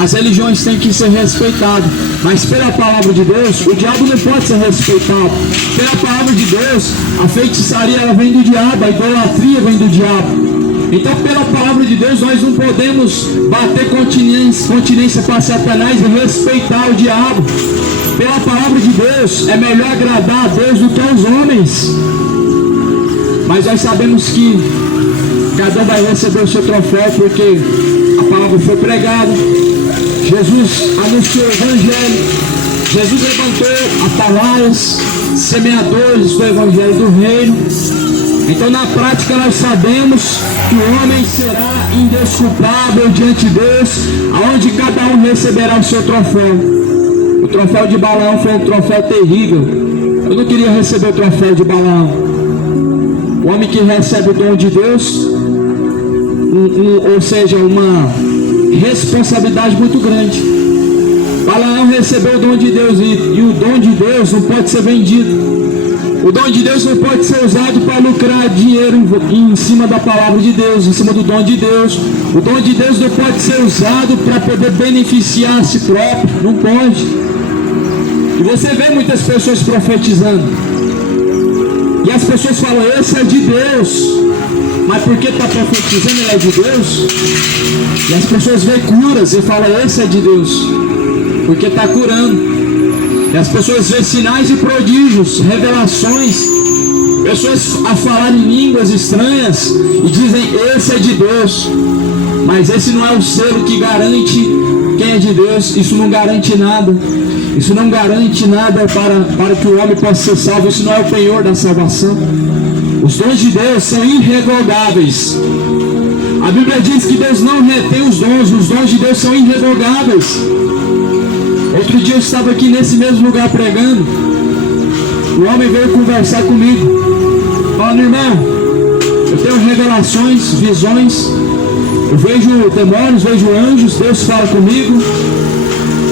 as religiões têm que ser respeitadas, mas pela palavra de Deus o diabo não pode ser respeitado. Pela palavra de Deus a feitiçaria ela vem do diabo, a idolatria vem do diabo. Então pela palavra de Deus nós não podemos bater continência para Satanás e respeitar o diabo. Pela palavra de Deus é melhor agradar a Deus do que aos homens. Mas nós sabemos que cada um vai receber o seu troféu, porque a palavra foi pregada, Jesus anunciou o Evangelho, Jesus levantou atalaias, semeadores do Evangelho do Reino. Então na prática nós sabemos que o homem será indesculpável diante de Deus, aonde cada um receberá o seu troféu. O troféu de Balaão foi um troféu terrível. Eu não queria receber o troféu de Balaão. O homem que recebe o dom de Deus, ou seja, uma responsabilidade muito grande. Balaão recebeu o dom de Deus, e o dom de Deus não pode ser vendido. O dom de Deus não pode ser usado para lucrar dinheiro em cima da palavra de Deus, em cima do dom de Deus. O dom de Deus não pode ser usado para poder beneficiar a si próprio, não pode. E você vê muitas pessoas profetizando, e as pessoas falam, esse é de Deus. Mas porque está profetizando, ele é de Deus? E as pessoas veem curas e falam, esse é de Deus, porque está curando. E as pessoas veem sinais e prodígios, revelações, pessoas a falar em línguas estranhas e dizem, esse é de Deus. Mas esse não é o selo que garante quem é de Deus. Isso não garante nada. Isso não garante nada para que o homem possa ser salvo. Isso não é o penhor da salvação. Os dons de Deus são irrevogáveis. A Bíblia diz que Deus não retém os dons de Deus são irrevogáveis. Outro dia eu estava aqui nesse mesmo lugar pregando. O homem veio conversar comigo, falando, irmão, eu tenho revelações, visões, eu vejo demônios, vejo anjos, Deus fala comigo,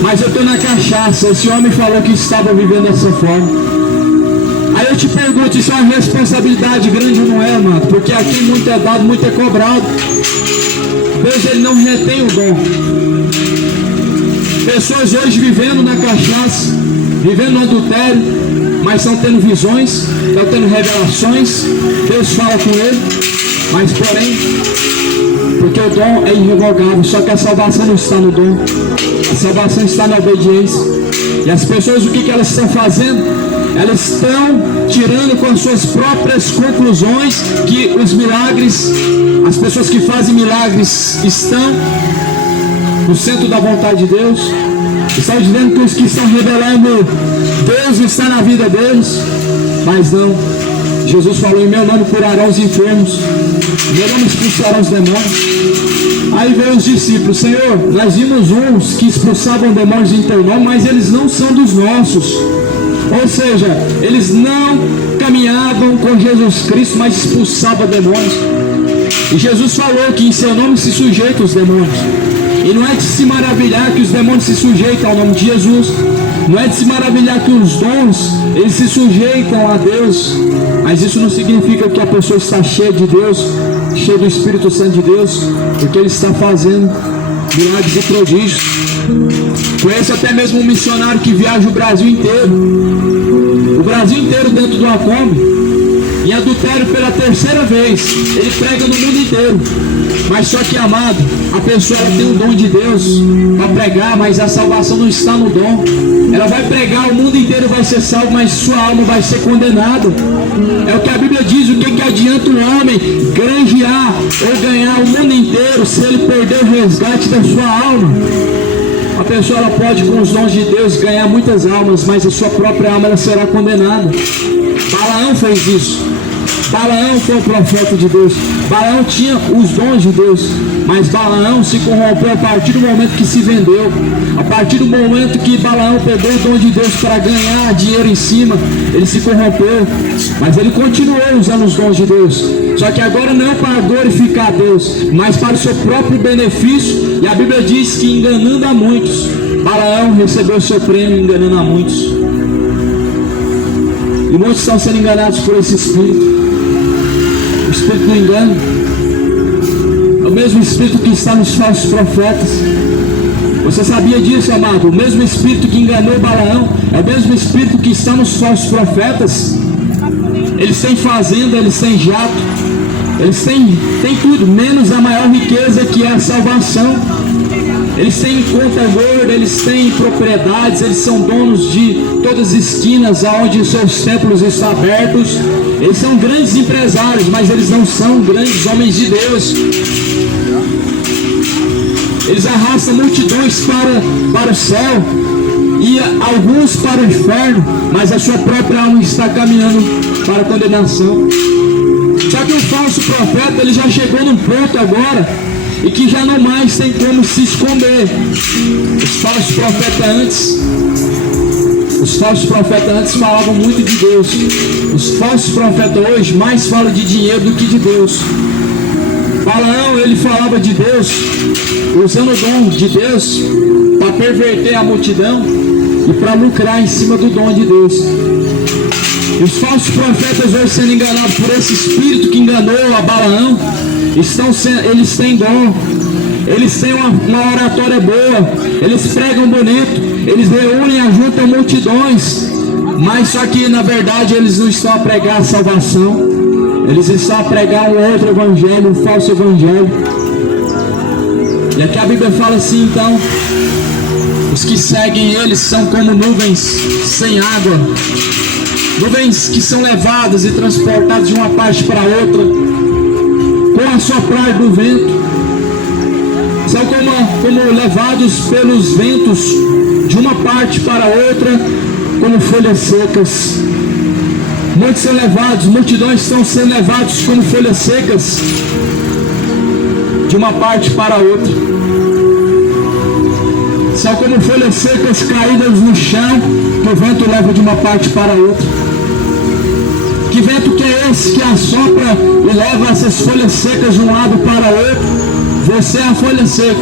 mas eu estou na cachaça. Esse homem falou que estava vivendo dessa forma. Aí eu te pergunto, isso é uma responsabilidade grande ou não é, mano? Porque aqui muito é dado, muito é cobrado. Deus, ele não retém o dom. Pessoas hoje vivendo na cachaça, vivendo no adultério, mas estão tendo visões, estão tendo revelações, Deus fala com ele, mas porém, porque o dom é irrevogável. Só que a salvação não está no dom, a salvação está na obediência. E as pessoas, o que elas estão fazendo? Elas estão tirando com as suas próprias conclusões que os milagres, as pessoas que fazem milagres estão no centro da vontade de Deus. Estão dizendo que os que estão revelando Deus está na vida deles, mas não. Jesus falou, em meu nome curarão os enfermos, em meu nome expulsarão os demônios. Aí veio os discípulos, Senhor, nós vimos uns que expulsavam demônios em teu nome, mas eles não são dos nossos. Ou seja, eles não caminhavam andavam com Jesus Cristo, mas expulsavam demônios. E Jesus falou que em seu nome se sujeitam os demônios. E não é de se maravilhar que os demônios se sujeitam ao nome de Jesus. Não é de se maravilhar que os dons, eles se sujeitam a Deus. Mas isso não significa que a pessoa está cheia de Deus, cheia do Espírito Santo de Deus, porque ele está fazendo milagres e prodígios. Conheço até mesmo um missionário que viaja o Brasil inteiro. O Brasil inteiro dentro de uma Kombi. Em adultério pela terceira vez. Ele prega no mundo inteiro. Mas só que, amado, a pessoa ela tem o dom de Deus para pregar, mas a salvação não está no dom. Ela vai pregar, o mundo inteiro vai ser salvo, mas sua alma vai ser condenada. É o que a Bíblia diz. O que adianta um homem granjear ou ganhar o mundo inteiro se ele perder o resgate da sua alma? A pessoa ela pode, com os dons de Deus, ganhar muitas almas, mas a sua própria alma ela será condenada. Balaão fez isso. Balaão foi o profeta de Deus. Balaão tinha os dons de Deus, mas Balaão se corrompeu a partir do momento que se vendeu. A partir do momento que Balaão pegou o dom de Deus para ganhar dinheiro em cima, ele se corrompeu. Mas ele continuou usando os dons de Deus. Só que agora não para glorificar a Deus, mas para o seu próprio benefício. E a Bíblia diz que enganando a muitos, Balaão recebeu o seu prêmio enganando a muitos. E muitos estão sendo enganados por esse espírito. O espírito do engano é o mesmo espírito que está nos falsos profetas. Você sabia disso, amado? O mesmo espírito que enganou Balaão é o mesmo espírito que está nos falsos profetas. Eles têm fazenda, eles têm jato, eles têm tudo, menos a maior riqueza, que é a salvação. Eles têm conta gorda, eles têm propriedades, eles são donos de todas as esquinas aonde os seus templos estão abertos. Eles são grandes empresários, mas eles não são grandes homens de Deus. Eles arrastam multidões para o céu e alguns para o inferno, mas a sua própria alma está caminhando para a condenação. Só que o falso profeta, ele já chegou num ponto agora e que já não mais tem como se esconder. Os falsos profetas antes falavam muito de Deus. Os falsos profetas hoje mais falam de dinheiro do que de Deus. Balaão, ele falava de Deus, usando o dom de Deus para perverter a multidão e para lucrar em cima do dom de Deus. E os falsos profetas hoje sendo enganados por esse espírito que enganou a Balaão, eles têm dom, eles têm uma oratória boa, eles pregam bonito, eles reúnem, ajuntam multidões, mas só que na verdade eles não estão a pregar a salvação, eles estão a pregar um outro evangelho, um falso evangelho. E aqui a Bíblia fala assim, então: os que seguem eles são como nuvens sem água, nuvens que são levadas e transportadas de uma parte para outra com a soprar do vento. São como levados pelos ventos de uma parte para outra, como folhas secas. Muitos são levados, multidões estão sendo levados como folhas secas de uma parte para outra. São como folhas secas caídas no chão, que o vento leva de uma parte para outra. Que vento que é esse que assopra e leva essas folhas secas de um lado para outro? Você é a folha seca,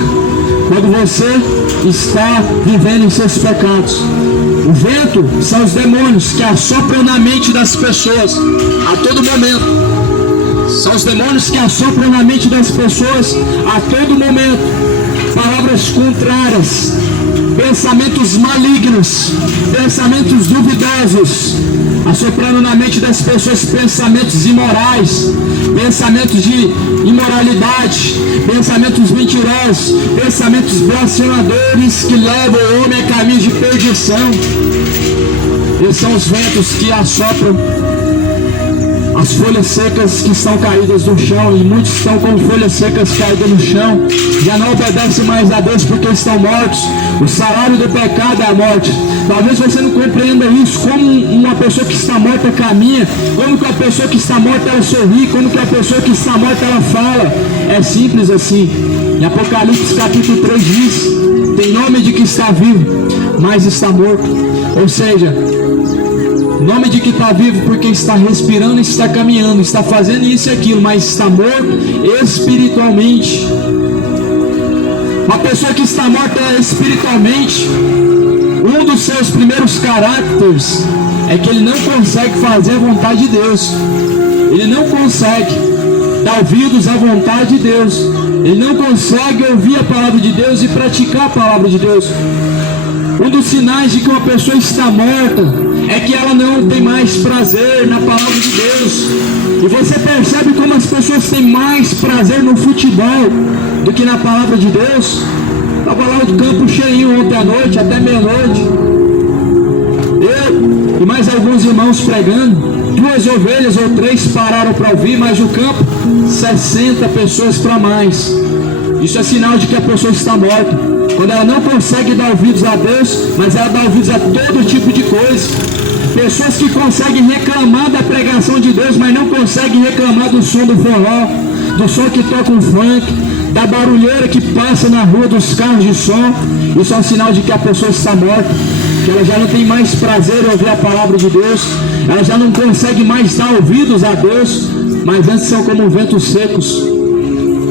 quando você está vivendo em seus pecados. O vento são os demônios que assopram na mente das pessoas a todo momento. São os demônios que assopram na mente das pessoas a todo momento. Palavras contrárias, pensamentos malignos, pensamentos duvidosos, assoprando na mente das pessoas pensamentos imorais, pensamentos de imoralidade, pensamentos mentirosos, pensamentos blasfemadores que levam o homem a caminho de perdição. Esses são os ventos que assopram as folhas secas que estão caídas no chão, e muitos estão com folhas secas caídas no chão, já não obedecem mais a Deus porque estão mortos. O salário do pecado é a morte. Talvez você não compreenda isso, como uma pessoa que está morta caminha, como que a pessoa que está morta ela sorri, como que a pessoa que está morta ela fala. É simples assim. Em Apocalipse capítulo 3 diz: tem nome de que está vivo, mas está morto. Ou seja, Nome de que está vivo porque está respirando, está caminhando, está fazendo isso e aquilo, mas está morto espiritualmente. Uma pessoa que está morta espiritualmente, um dos seus primeiros caracteres é que ele não consegue fazer a vontade de Deus. Ele não consegue dar ouvidos à vontade de Deus. Ele não consegue ouvir a palavra de Deus e praticar a palavra de Deus. Um dos sinais de que uma pessoa está morta é que ela não tem mais prazer na palavra de Deus. E você percebe como as pessoas têm mais prazer no futebol do que na palavra de Deus. Estava lá o campo cheinho ontem à noite, até meia-noite. Eu e mais alguns irmãos pregando. 2 ovelhas ou 3 pararam para ouvir, mas o campo, 60 pessoas para mais. Isso é sinal de que a pessoa está morta. Quando ela não consegue dar ouvidos a Deus, mas ela dá ouvidos a todo tipo de coisa. Pessoas que conseguem reclamar da pregação de Deus, mas não conseguem reclamar do som do forró, do som que toca um funk, da barulheira que passa na rua, dos carros de som. Isso é um sinal de que a pessoa está morta, que ela já não tem mais prazer em ouvir a palavra de Deus, ela já não consegue mais dar ouvidos a Deus, mas antes são como ventos secos,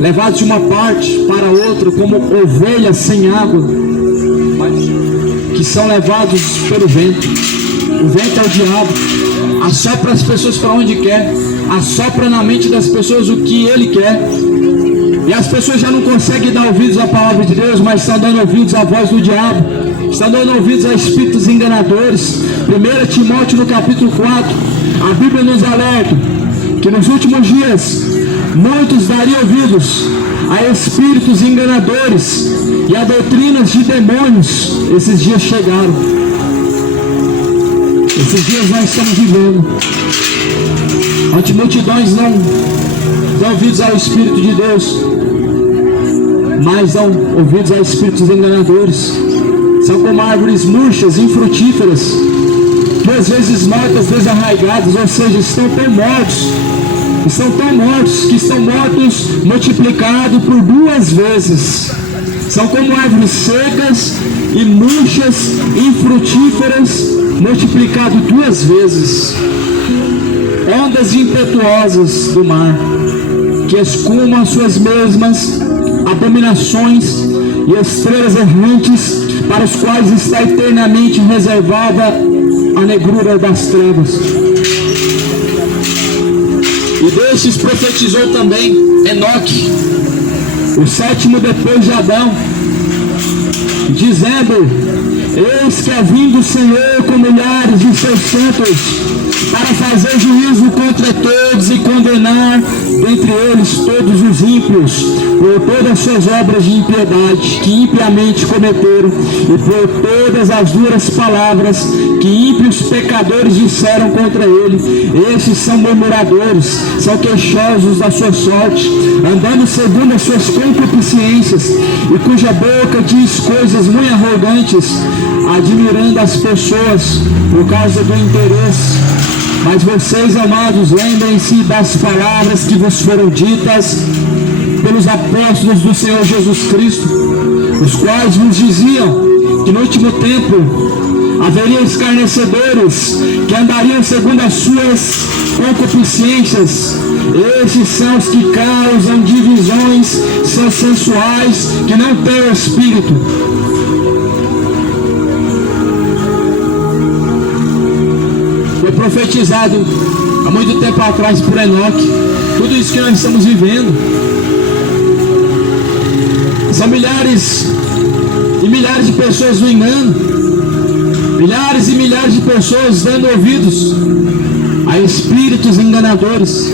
levados de uma parte para outra, como ovelhas sem água, que são levados pelo vento. O vento é o diabo, assopra as pessoas para onde quer, assopra na mente das pessoas o que ele quer. E as pessoas já não conseguem dar ouvidos à palavra de Deus, mas estão dando ouvidos à voz do diabo, estão dando ouvidos a espíritos enganadores. 1 Timóteo no capítulo 4, a Bíblia nos alerta que nos últimos dias muitos dariam ouvidos a espíritos enganadores e a doutrinas de demônios. Esses dias chegaram, esses dias nós estamos vivendo, onde multidões não dão ouvidos ao Espírito de Deus, mas dão ouvidos a espíritos enganadores. São como árvores murchas, infrutíferas, 2 vezes mortas, desarraigadas, ou seja, estão tão mortos que estão mortos multiplicados por 2 vezes. São como árvores secas e murchas, infrutíferas, multiplicado 2 vezes. Ondas impetuosas do mar, que escumam as suas mesmas abominações, e estrelas errantes, para os quais está eternamente reservada a negrura das trevas. E destes profetizou também Enoque, o 7º depois de Adão, dizendo: eis que é vindo o Senhor com milhares de seus santos, para fazer juízo contra todos e condenar dentre eles todos os ímpios, por todas as suas obras de impiedade que impiamente cometeram, e por todas as duras palavras que ímpios pecadores disseram contra ele. Estes são murmuradores, são queixosos da sua sorte, andando segundo as suas concupiscências, e cuja boca diz coisas muito arrogantes, admirando as pessoas por causa do interesse. Mas vocês, amados, lembrem-se das palavras que vos foram ditas pelos apóstolos do Senhor Jesus Cristo, os quais vos diziam que no último tempo haveria escarnecedores que andariam segundo as suas concupiscências. Estes são os que causam divisões, são sensuais, que não têm o Espírito. Foi profetizado há muito tempo atrás por Enoque tudo isso que nós estamos vivendo. São milhares e milhares de pessoas no engano, milhares e milhares de pessoas dando ouvidos a espíritos enganadores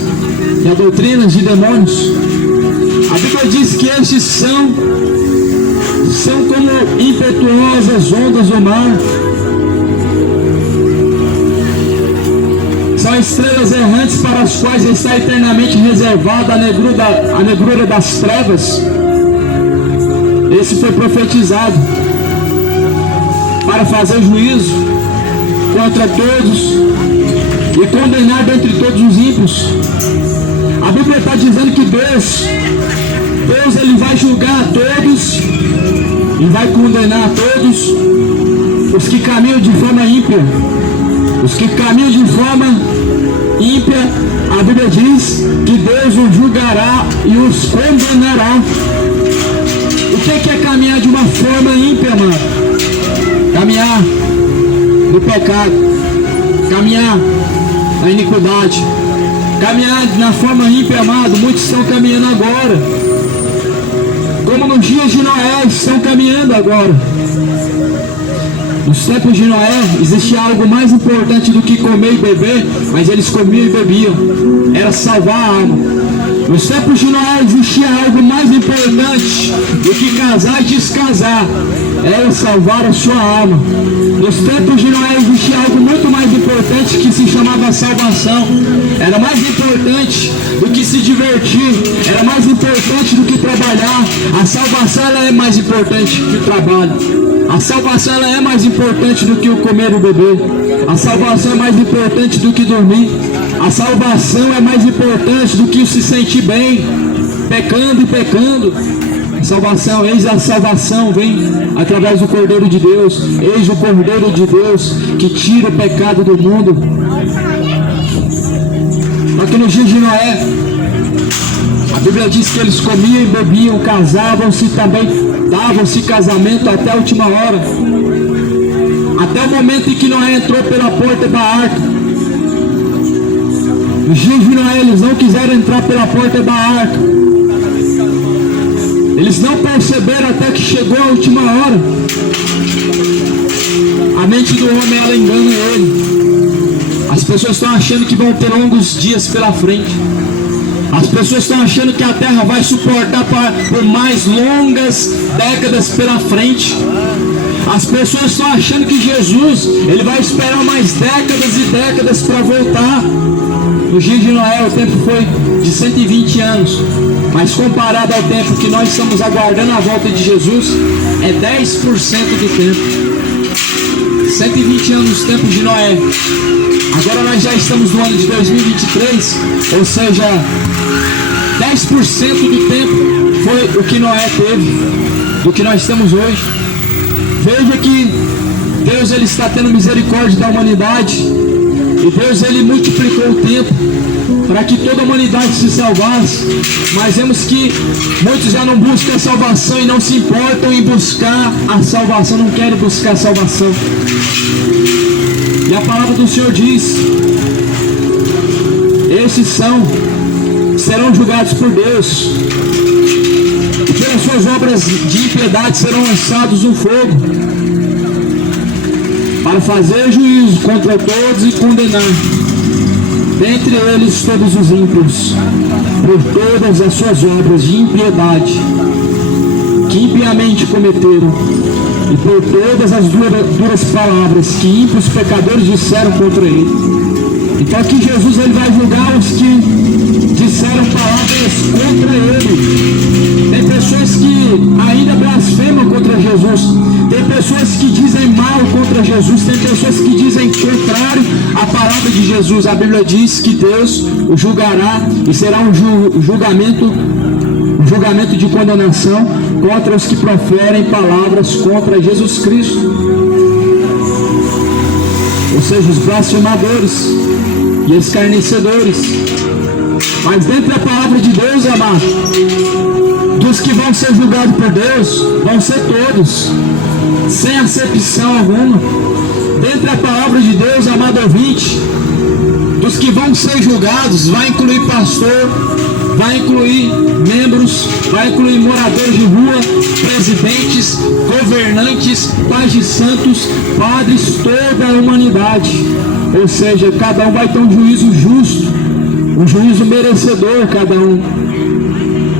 e a doutrinas de demônios. A Bíblia diz que estes são como impetuosas ondas do mar, são estrelas errantes para as quais está eternamente reservada a negrura das trevas. Esse foi profetizado para fazer juízo contra todos e condenar dentre todos os ímpios. A Bíblia está dizendo que Deus ele vai julgar a todos e vai condenar a todos os que caminham de forma ímpia. Os que caminham de forma ímpia, a Bíblia diz que Deus os julgará e os condenará. O que é caminhar de uma forma ímpia, mano? Caminhar no pecado, caminhar na iniquidade, caminhar na forma ímpia, amado. Muitos estão caminhando agora, como nos dias de Noé, estão caminhando agora. Nos tempos de Noé existia algo mais importante do que comer e beber, mas eles comiam e bebiam, era salvar a alma. Nos tempos de Noé existia algo mais importante do que casar e descasar, era salvar a sua alma. Nos tempos de Noé existia algo muito mais importante que se chamava salvação. Era mais importante do que se divertir, era mais importante do que trabalhar. A salvação ela é mais importante que o trabalho. A salvação ela é mais importante do que o comer e o beber. A salvação é mais importante do que dormir. A salvação é mais importante do que se sentir bem, pecando e pecando. Eis a salvação vem através do Cordeiro de Deus. Eis o Cordeiro de Deus que tira o pecado do mundo. Aqui nos dias de Noé, a Bíblia diz que eles comiam e bebiam, casavam-se também, davam-se casamento até a última hora. Até o momento em que Noé entrou pela porta da arca. Nos dias de Noé eles não quiseram entrar pela porta da arca. Eles não perceberam até que chegou a última hora. A mente do homem ela engana ele. As pessoas estão achando que vão ter longos dias pela frente. As pessoas estão achando que a terra vai suportar por mais longas décadas pela frente. As pessoas estão achando que Jesus ele vai esperar mais décadas e décadas para voltar. No dia de Noé o tempo foi de 120 anos, mas comparado ao tempo que nós estamos aguardando a volta de Jesus, é 10% do tempo. 120 anos nos tempos de Noé. Agora nós já estamos no ano de 2023, ou seja, 10% do tempo foi o que Noé teve, do que nós estamos hoje. Veja que Deus ele está tendo misericórdia da humanidade, e Deus ele multiplicou o tempo para que toda a humanidade se salvasse. Mas vemos que muitos já não buscam a salvação e não se importam em buscar a salvação, não querem buscar a salvação. E a palavra do Senhor diz: esses serão julgados por Deus, e pelas suas obras de impiedade serão lançados no fogo, para fazer juízo contra todos e condenar, dentre eles todos os ímpios, por todas as suas obras de impiedade que impiamente cometeram, e por todas as duras palavras que ímpios pecadores disseram contra ele. Então aqui Jesus ele vai julgar os que disseram palavras contra ele. Tem pessoas que ainda blasfemam contra Jesus. Tem pessoas que dizem mal contra Jesus. Tem pessoas que dizem contrário à palavra de Jesus. A Bíblia diz que Deus o julgará e será um julgamento de condenação contra os que proferem palavras contra Jesus Cristo. Ou seja, os blasfemadores e escarnecedores. Mas dentro da palavra de Deus, amado, dos que vão ser julgados por Deus, vão ser todos, sem acepção alguma. Dentro da palavra de Deus, amado ouvinte, dos que vão ser julgados, vai incluir pastor, vai incluir membros, vai incluir moradores de rua, presidentes, governantes, pais de santos, padres, toda a humanidade. Ou seja, cada um vai ter um juízo justo, um juízo merecedor, cada um.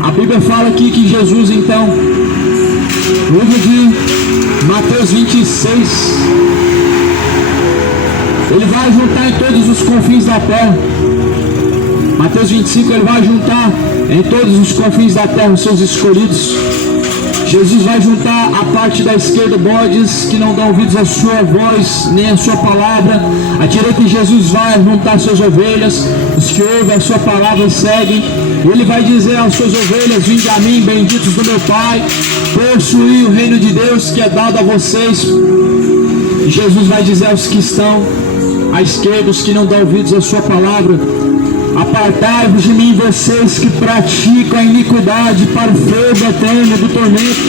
A Bíblia fala aqui que Jesus, então, no livro de Mateus 26, ele vai juntar em todos os confins da terra. Mateus 25, ele vai juntar em todos os confins da terra os seus escolhidos. Jesus vai juntar a parte da esquerda bodes que não dão ouvidos à sua voz, nem à sua palavra. À direita de Jesus vai juntar suas ovelhas, os que ouvem a sua palavra e seguem. E ele vai dizer às suas ovelhas: vinde a mim, benditos do meu Pai, possuí o reino de Deus que é dado a vocês. E Jesus vai dizer aos que estão à esquerda os que não dão ouvidos à sua palavra. Apartai-vos de mim, vocês que praticam a iniquidade, para o fogo eterno do tormento,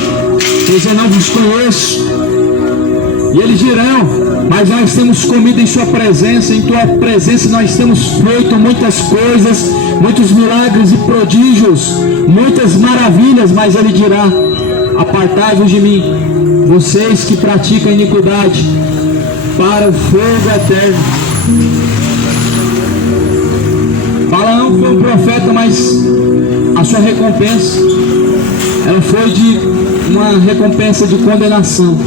pois eu não vos conheço. E eles dirão: mas nós temos comido em sua presença, em tua presença nós temos feito muitas coisas, muitos milagres e prodígios, muitas maravilhas. Mas ele dirá: apartai-vos de mim, vocês que praticam a iniquidade, para o fogo eterno. Balaão foi um profeta, mas a sua recompensa, ela foi de uma recompensa de condenação.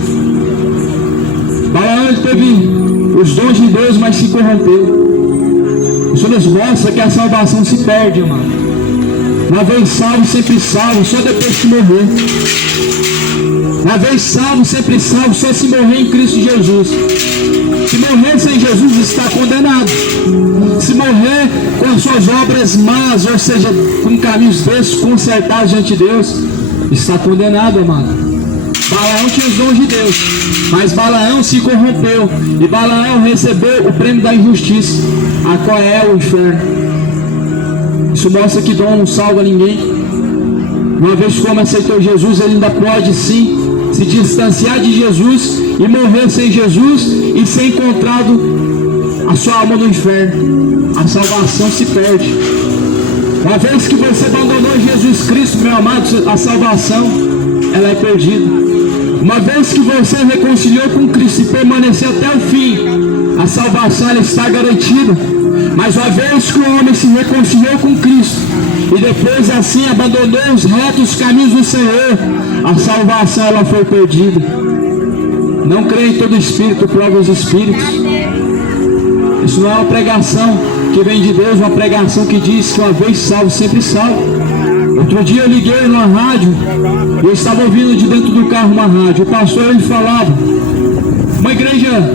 Balaão, ele teve os dons de Deus, mas se corrompeu. Isso nos mostra que a salvação se perde, irmão. Uma vez salvo, sempre salvo, só depois que morrer. Uma vez salvo, sempre salvo, só se morrer em Cristo Jesus. Se morrer sem Jesus, está condenado. Se morrer com as suas obras más, ou seja, com caminhos desconcertados diante de Deus, está condenado, amado. Balaão tinha os dons de Deus, mas Balaão se corrompeu, e Balaão recebeu o prêmio da injustiça, a qual é o inferno. Isso mostra que dom não salva ninguém. Uma vez que o homem aceitou Jesus, ele ainda pode sim se distanciar de Jesus e morrer sem Jesus e ser encontrado a sua alma no inferno. A salvação se perde. Uma vez que você abandonou Jesus Cristo, meu amado, a salvação, ela é perdida. Uma vez que você reconciliou com Cristo e permaneceu até o fim, a salvação, ela está garantida. Mas uma vez que o homem se reconciliou com Cristo e depois assim abandonou os retos caminhos do Senhor, a salvação, ela foi perdida. Não creia em todo espírito, prova os espíritos. Isso não é uma pregação que vem de Deus, uma pregação que diz que uma vez salvo, sempre salvo. Outro dia eu liguei numa rádio, eu estava ouvindo de dentro do carro uma rádio. O pastor, ele falava: uma igreja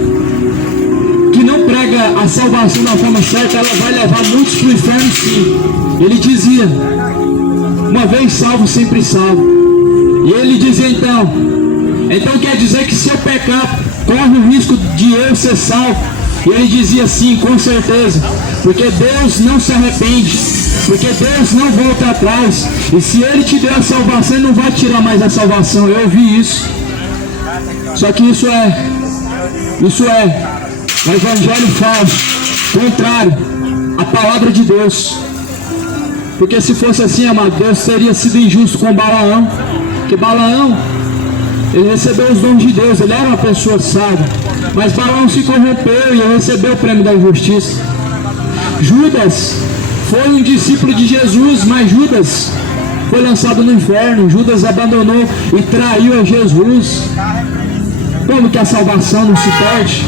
que não prega a salvação da forma certa, ela vai levar muitos para o inferno, sim. Ele dizia: uma vez salvo, sempre salvo. E ele dizia então quer dizer que se eu pecar, corre o risco de eu ser salvo? E ele dizia: sim, com certeza, porque Deus não se arrepende, porque Deus não volta atrás, e se ele te deu a salvação, ele não vai tirar mais a salvação. Eu ouvi isso. Só que isso é um evangelho falso, contrário à palavra de Deus. Porque se fosse assim, amado, Deus teria sido injusto com Balaão. Porque Balaão, ele recebeu os dons de Deus, ele era uma pessoa sábia, mas Balaão se corrompeu e recebeu o prêmio da injustiça. Judas foi um discípulo de Jesus, mas Judas foi lançado no inferno. Judas abandonou e traiu a Jesus. Como que a salvação não se perde?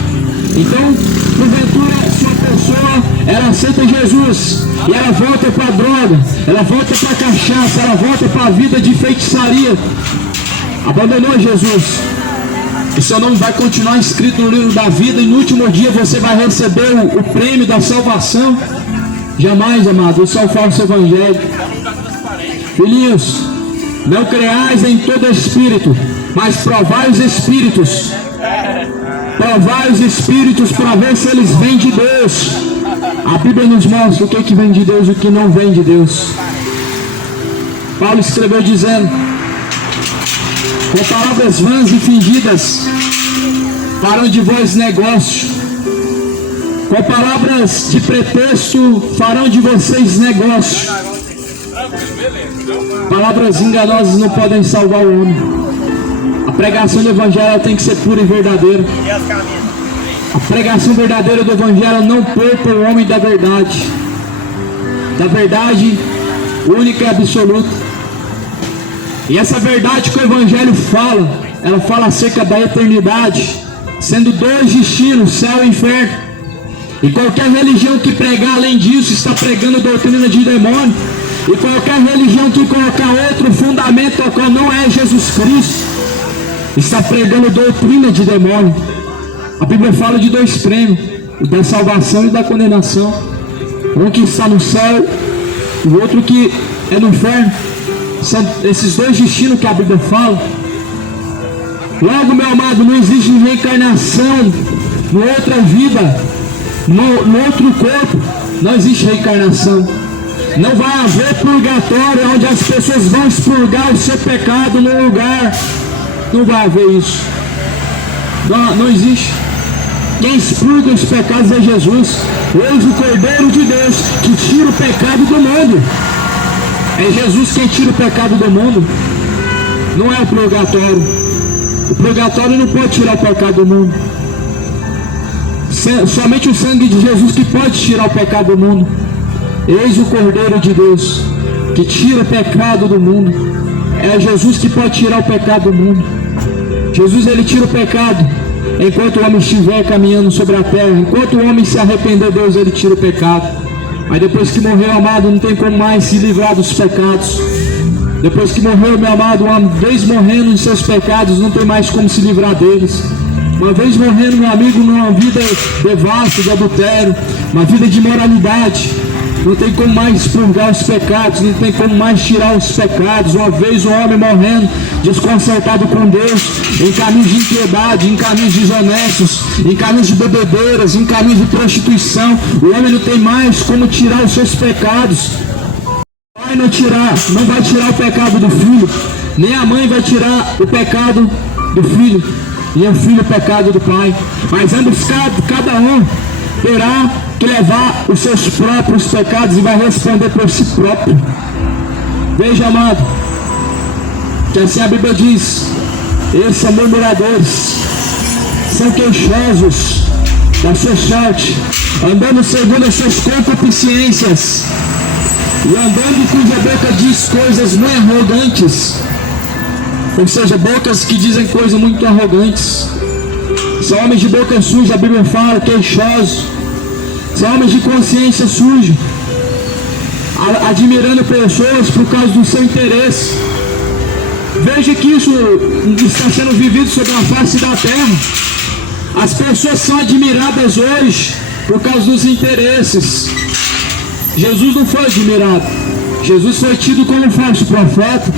Então, porventura, se uma pessoa, ela aceita Jesus e ela volta para a droga, ela volta para a cachaça, ela volta para a vida de feitiçaria, abandonou Jesus, o seu nome vai continuar escrito no livro da vida, e no último dia você vai receber o prêmio da salvação? Jamais, amado. Isso é o falso evangelho. Filhinhos, não creais em todo espírito, mas provai os espíritos. Provai os espíritos para ver se eles vêm de Deus. A Bíblia nos mostra o que vem de Deus e o que não vem de Deus. Paulo escreveu dizendo: com palavras vãs e fingidas farão de vós negócio, com palavras de pretexto farão de vocês negócio. Palavras enganosas não podem salvar o homem. A pregação do evangelho tem que ser pura e verdadeira. A pregação verdadeira do evangelho não poupa o homem da verdade única e absoluta. E essa verdade que o evangelho fala, ela fala acerca da eternidade, sendo dois destinos, céu e inferno. E qualquer religião que pregar além disso está pregando doutrina de demônio. E qualquer religião que colocar outro fundamento, ao qual não é Jesus Cristo, está pregando doutrina de demônio. A Bíblia fala de dois prêmios, o da salvação e da condenação. Um que está no céu e o outro que é no inferno. São esses dois destinos que a Bíblia fala. Logo, meu amado, não existe reencarnação em outra vida. no outro corpo não existe reencarnação. Não vai haver purgatório onde as pessoas vão expurgar o seu pecado num lugar. Não vai haver isso. Não existe. Quem expurga os pecados é Jesus. Eis o Cordeiro de Deus que tira o pecado do mundo. É Jesus quem tira o pecado do mundo. Não é o purgatório. O purgatório não pode tirar o pecado do mundo. Somente o sangue de Jesus que pode tirar o pecado do mundo. Eis o Cordeiro de Deus que tira o pecado do mundo. É Jesus que pode tirar o pecado do mundo. Jesus, ele tira o pecado enquanto o homem estiver caminhando sobre a terra. Enquanto o homem se arrepender, Deus, ele tira o pecado. Mas depois que morreu, amado, não tem como mais se livrar dos pecados. Depois que morreu, meu amado, uma vez morrendo em seus pecados, não tem mais como se livrar deles. Uma vez morrendo, meu amigo, numa vida devassa de adultério, uma vida de imoralidade, não tem como mais expurgar os pecados, não tem como mais tirar os pecados. Uma vez o homem morrendo, desconcertado com Deus, em caminhos de impiedade, em caminhos desonestos, em caminhos de bebedeiras, em caminhos de prostituição, o homem não tem mais como tirar os seus pecados. O pai não vai tirar o pecado do filho, nem a mãe vai tirar o pecado do filho, e o filho o pecado do pai. Mas ambos, cada um terá que levar os seus próprios pecados e vai responder por si próprio. Veja, amado, que assim a Bíblia diz: esses são murmuradores, são queixosos da sua sorte, andando segundo as suas concupiscências, e andando cuja boca diz coisas muito arrogantes. Ou seja, bocas que dizem coisas muito arrogantes. São homens de boca suja, a Bíblia fala, queixosos. São homens de consciência suja, admirando pessoas por causa do seu interesse. Veja que isso está sendo vivido sobre a face da terra. As pessoas são admiradas hoje por causa dos interesses. Jesus não foi admirado. Jesus foi tido como falso profeta.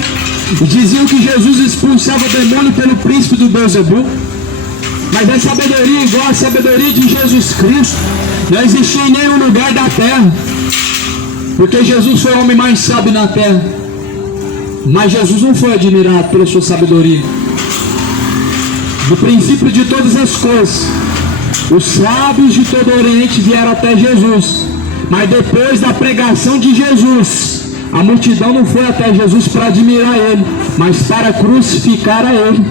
Diziam que Jesus expulsava demônio pelo príncipe do Beelzebul. Mas a sabedoria, igual a sabedoria de Jesus Cristo, não existia em nenhum lugar da terra. Porque Jesus foi o homem mais sábio na terra. Mas Jesus não foi admirado pela sua sabedoria. Do princípio de todas as coisas, os sábios de todo o Oriente vieram até Jesus. Mas depois da pregação de Jesus, a multidão não foi até Jesus para admirar ele, mas para crucificar a ele.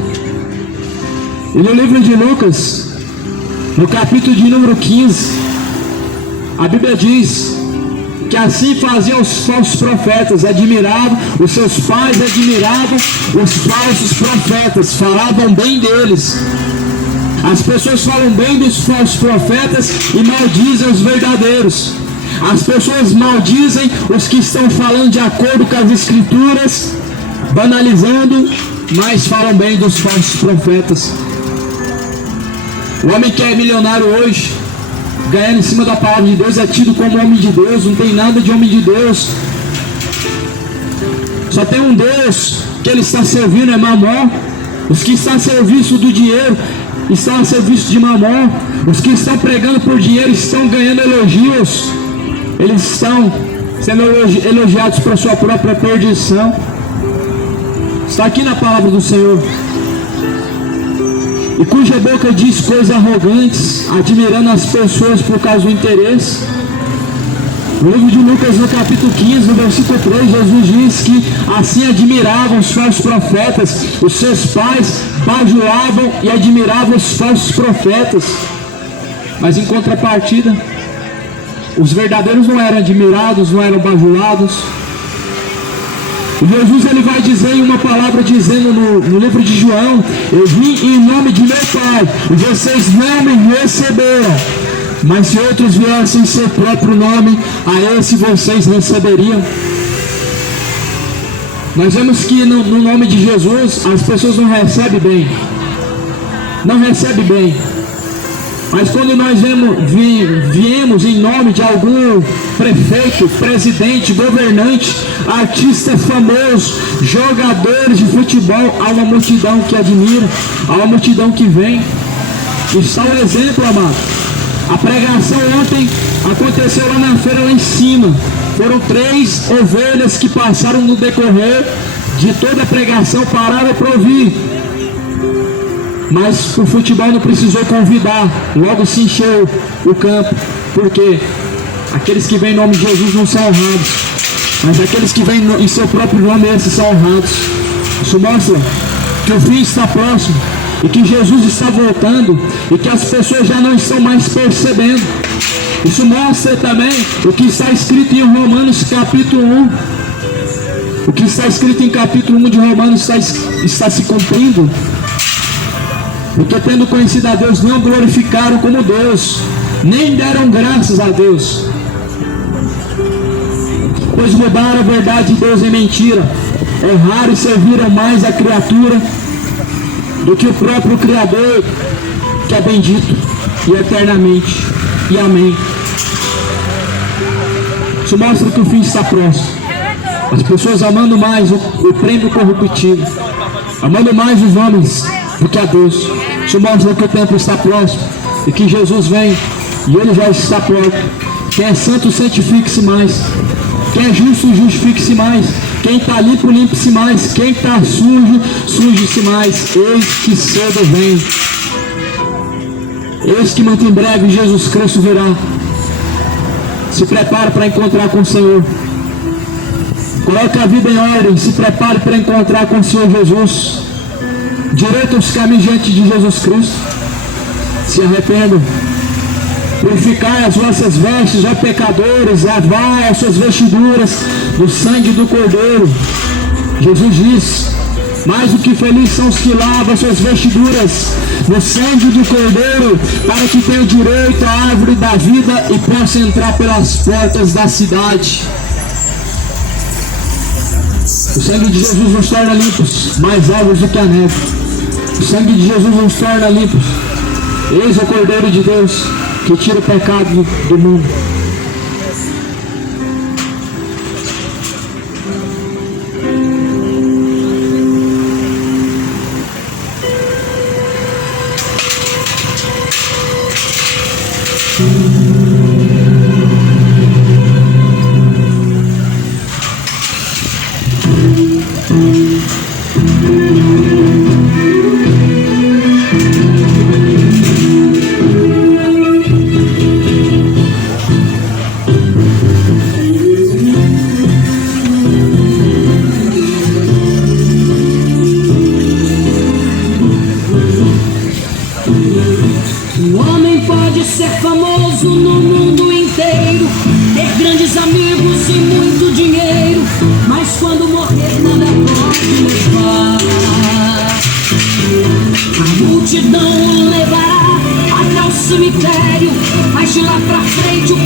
E no livro de Lucas, no capítulo de número 15, a Bíblia diz que assim faziam os falsos profetas, admiravam, os seus pais admiravam os falsos profetas, falavam bem deles. As pessoas falam bem dos falsos profetas e maldizem os verdadeiros. As pessoas maldizem os que estão falando de acordo com as escrituras, banalizando, mas falam bem dos falsos profetas. O homem que é milionário hoje, ganhando em cima da palavra de Deus, é tido como homem de Deus. Não tem nada de homem de Deus. Só tem um Deus que ele está servindo, é Mamon. Os que estão a serviço do dinheiro estão a serviço de Mamon. Os que estão pregando por dinheiro estão ganhando elogios. Eles estão sendo elogiados para sua própria perdição. Está aqui na palavra do Senhor. E cuja boca diz coisas arrogantes, admirando as pessoas por causa do interesse. No livro de Lucas, no capítulo 15, no versículo 3, Jesus diz que assim admiravam os falsos profetas. Os seus pais bajulavam e admiravam os falsos profetas. Mas em contrapartida, os verdadeiros não eram admirados, não eram bajulados. E Jesus, ele vai dizer em uma palavra, dizendo no livro de João: eu vim em nome de meu Pai, e vocês não me receberam. Mas se outros viessem em seu próprio nome, a esse vocês receberiam. Nós vemos que no nome de Jesus, as pessoas não recebem bem. Não recebem bem. Mas quando nós viemos em nome de algum prefeito, presidente, governante, artista famoso, jogadores de futebol, há uma multidão que admira, há uma multidão que vem. Está um exemplo, amado. A pregação ontem aconteceu lá na feira, lá em cima. Foram 3 ovelhas que passaram no decorrer de toda a pregação, pararam para ouvir. Mas o futebol não precisou convidar, logo se encheu o campo. Por quê? Aqueles que vêm em nome de Jesus não são honrados, mas aqueles que vêm em seu próprio nome, esses são honrados. Isso mostra que o fim está próximo, e que Jesus está voltando, e que as pessoas já não estão mais percebendo. Isso mostra também o que está escrito em Romanos capítulo 1. O que está escrito em capítulo 1 de Romanos está se cumprindo. Porque tendo conhecido a Deus, não glorificaram como Deus, nem deram graças a Deus, pois mudaram a verdade de Deus em mentira, erraram e serviram mais a criatura do que o próprio Criador, que é bendito e eternamente. E amém. Isso mostra que o fim está próximo. As pessoas amando mais o prêmio corruptível, amando mais os homens do que a Deus. Isso mostra que o tempo está próximo e que Jesus vem e Ele já está perto. Quem é santo, santifique-se mais. Quem é justo, justifique-se mais. Quem está limpo, limpe-se mais. Quem está sujo, suje-se mais. Eis que cedo vem. Eis que muito em breve Jesus Cristo virá. Se prepare para encontrar com o Senhor. Coloque a vida em ordem. Se prepare para encontrar com o Senhor Jesus. Direita os caminhos diante de Jesus Cristo. Se arrependam. Purificai as vossas vestes, ó pecadores. Lavai as suas vestiduras do sangue do Cordeiro. Jesus diz: mais do que felizes são os que lavam as suas vestiduras no sangue do Cordeiro, para que tenham direito à árvore da vida e possam entrar pelas portas da cidade. O sangue de Jesus nos torna limpos, mais alvos do que a neve. O sangue de Jesus nos torna limpos. Eis o Cordeiro de Deus, que tira o pecado do mundo. Um homem pode ser famoso no mundo inteiro, ter grandes amigos e muito dinheiro, mas quando morrer nada pode levar. A multidão o levará até o cemitério, mas de lá pra frente o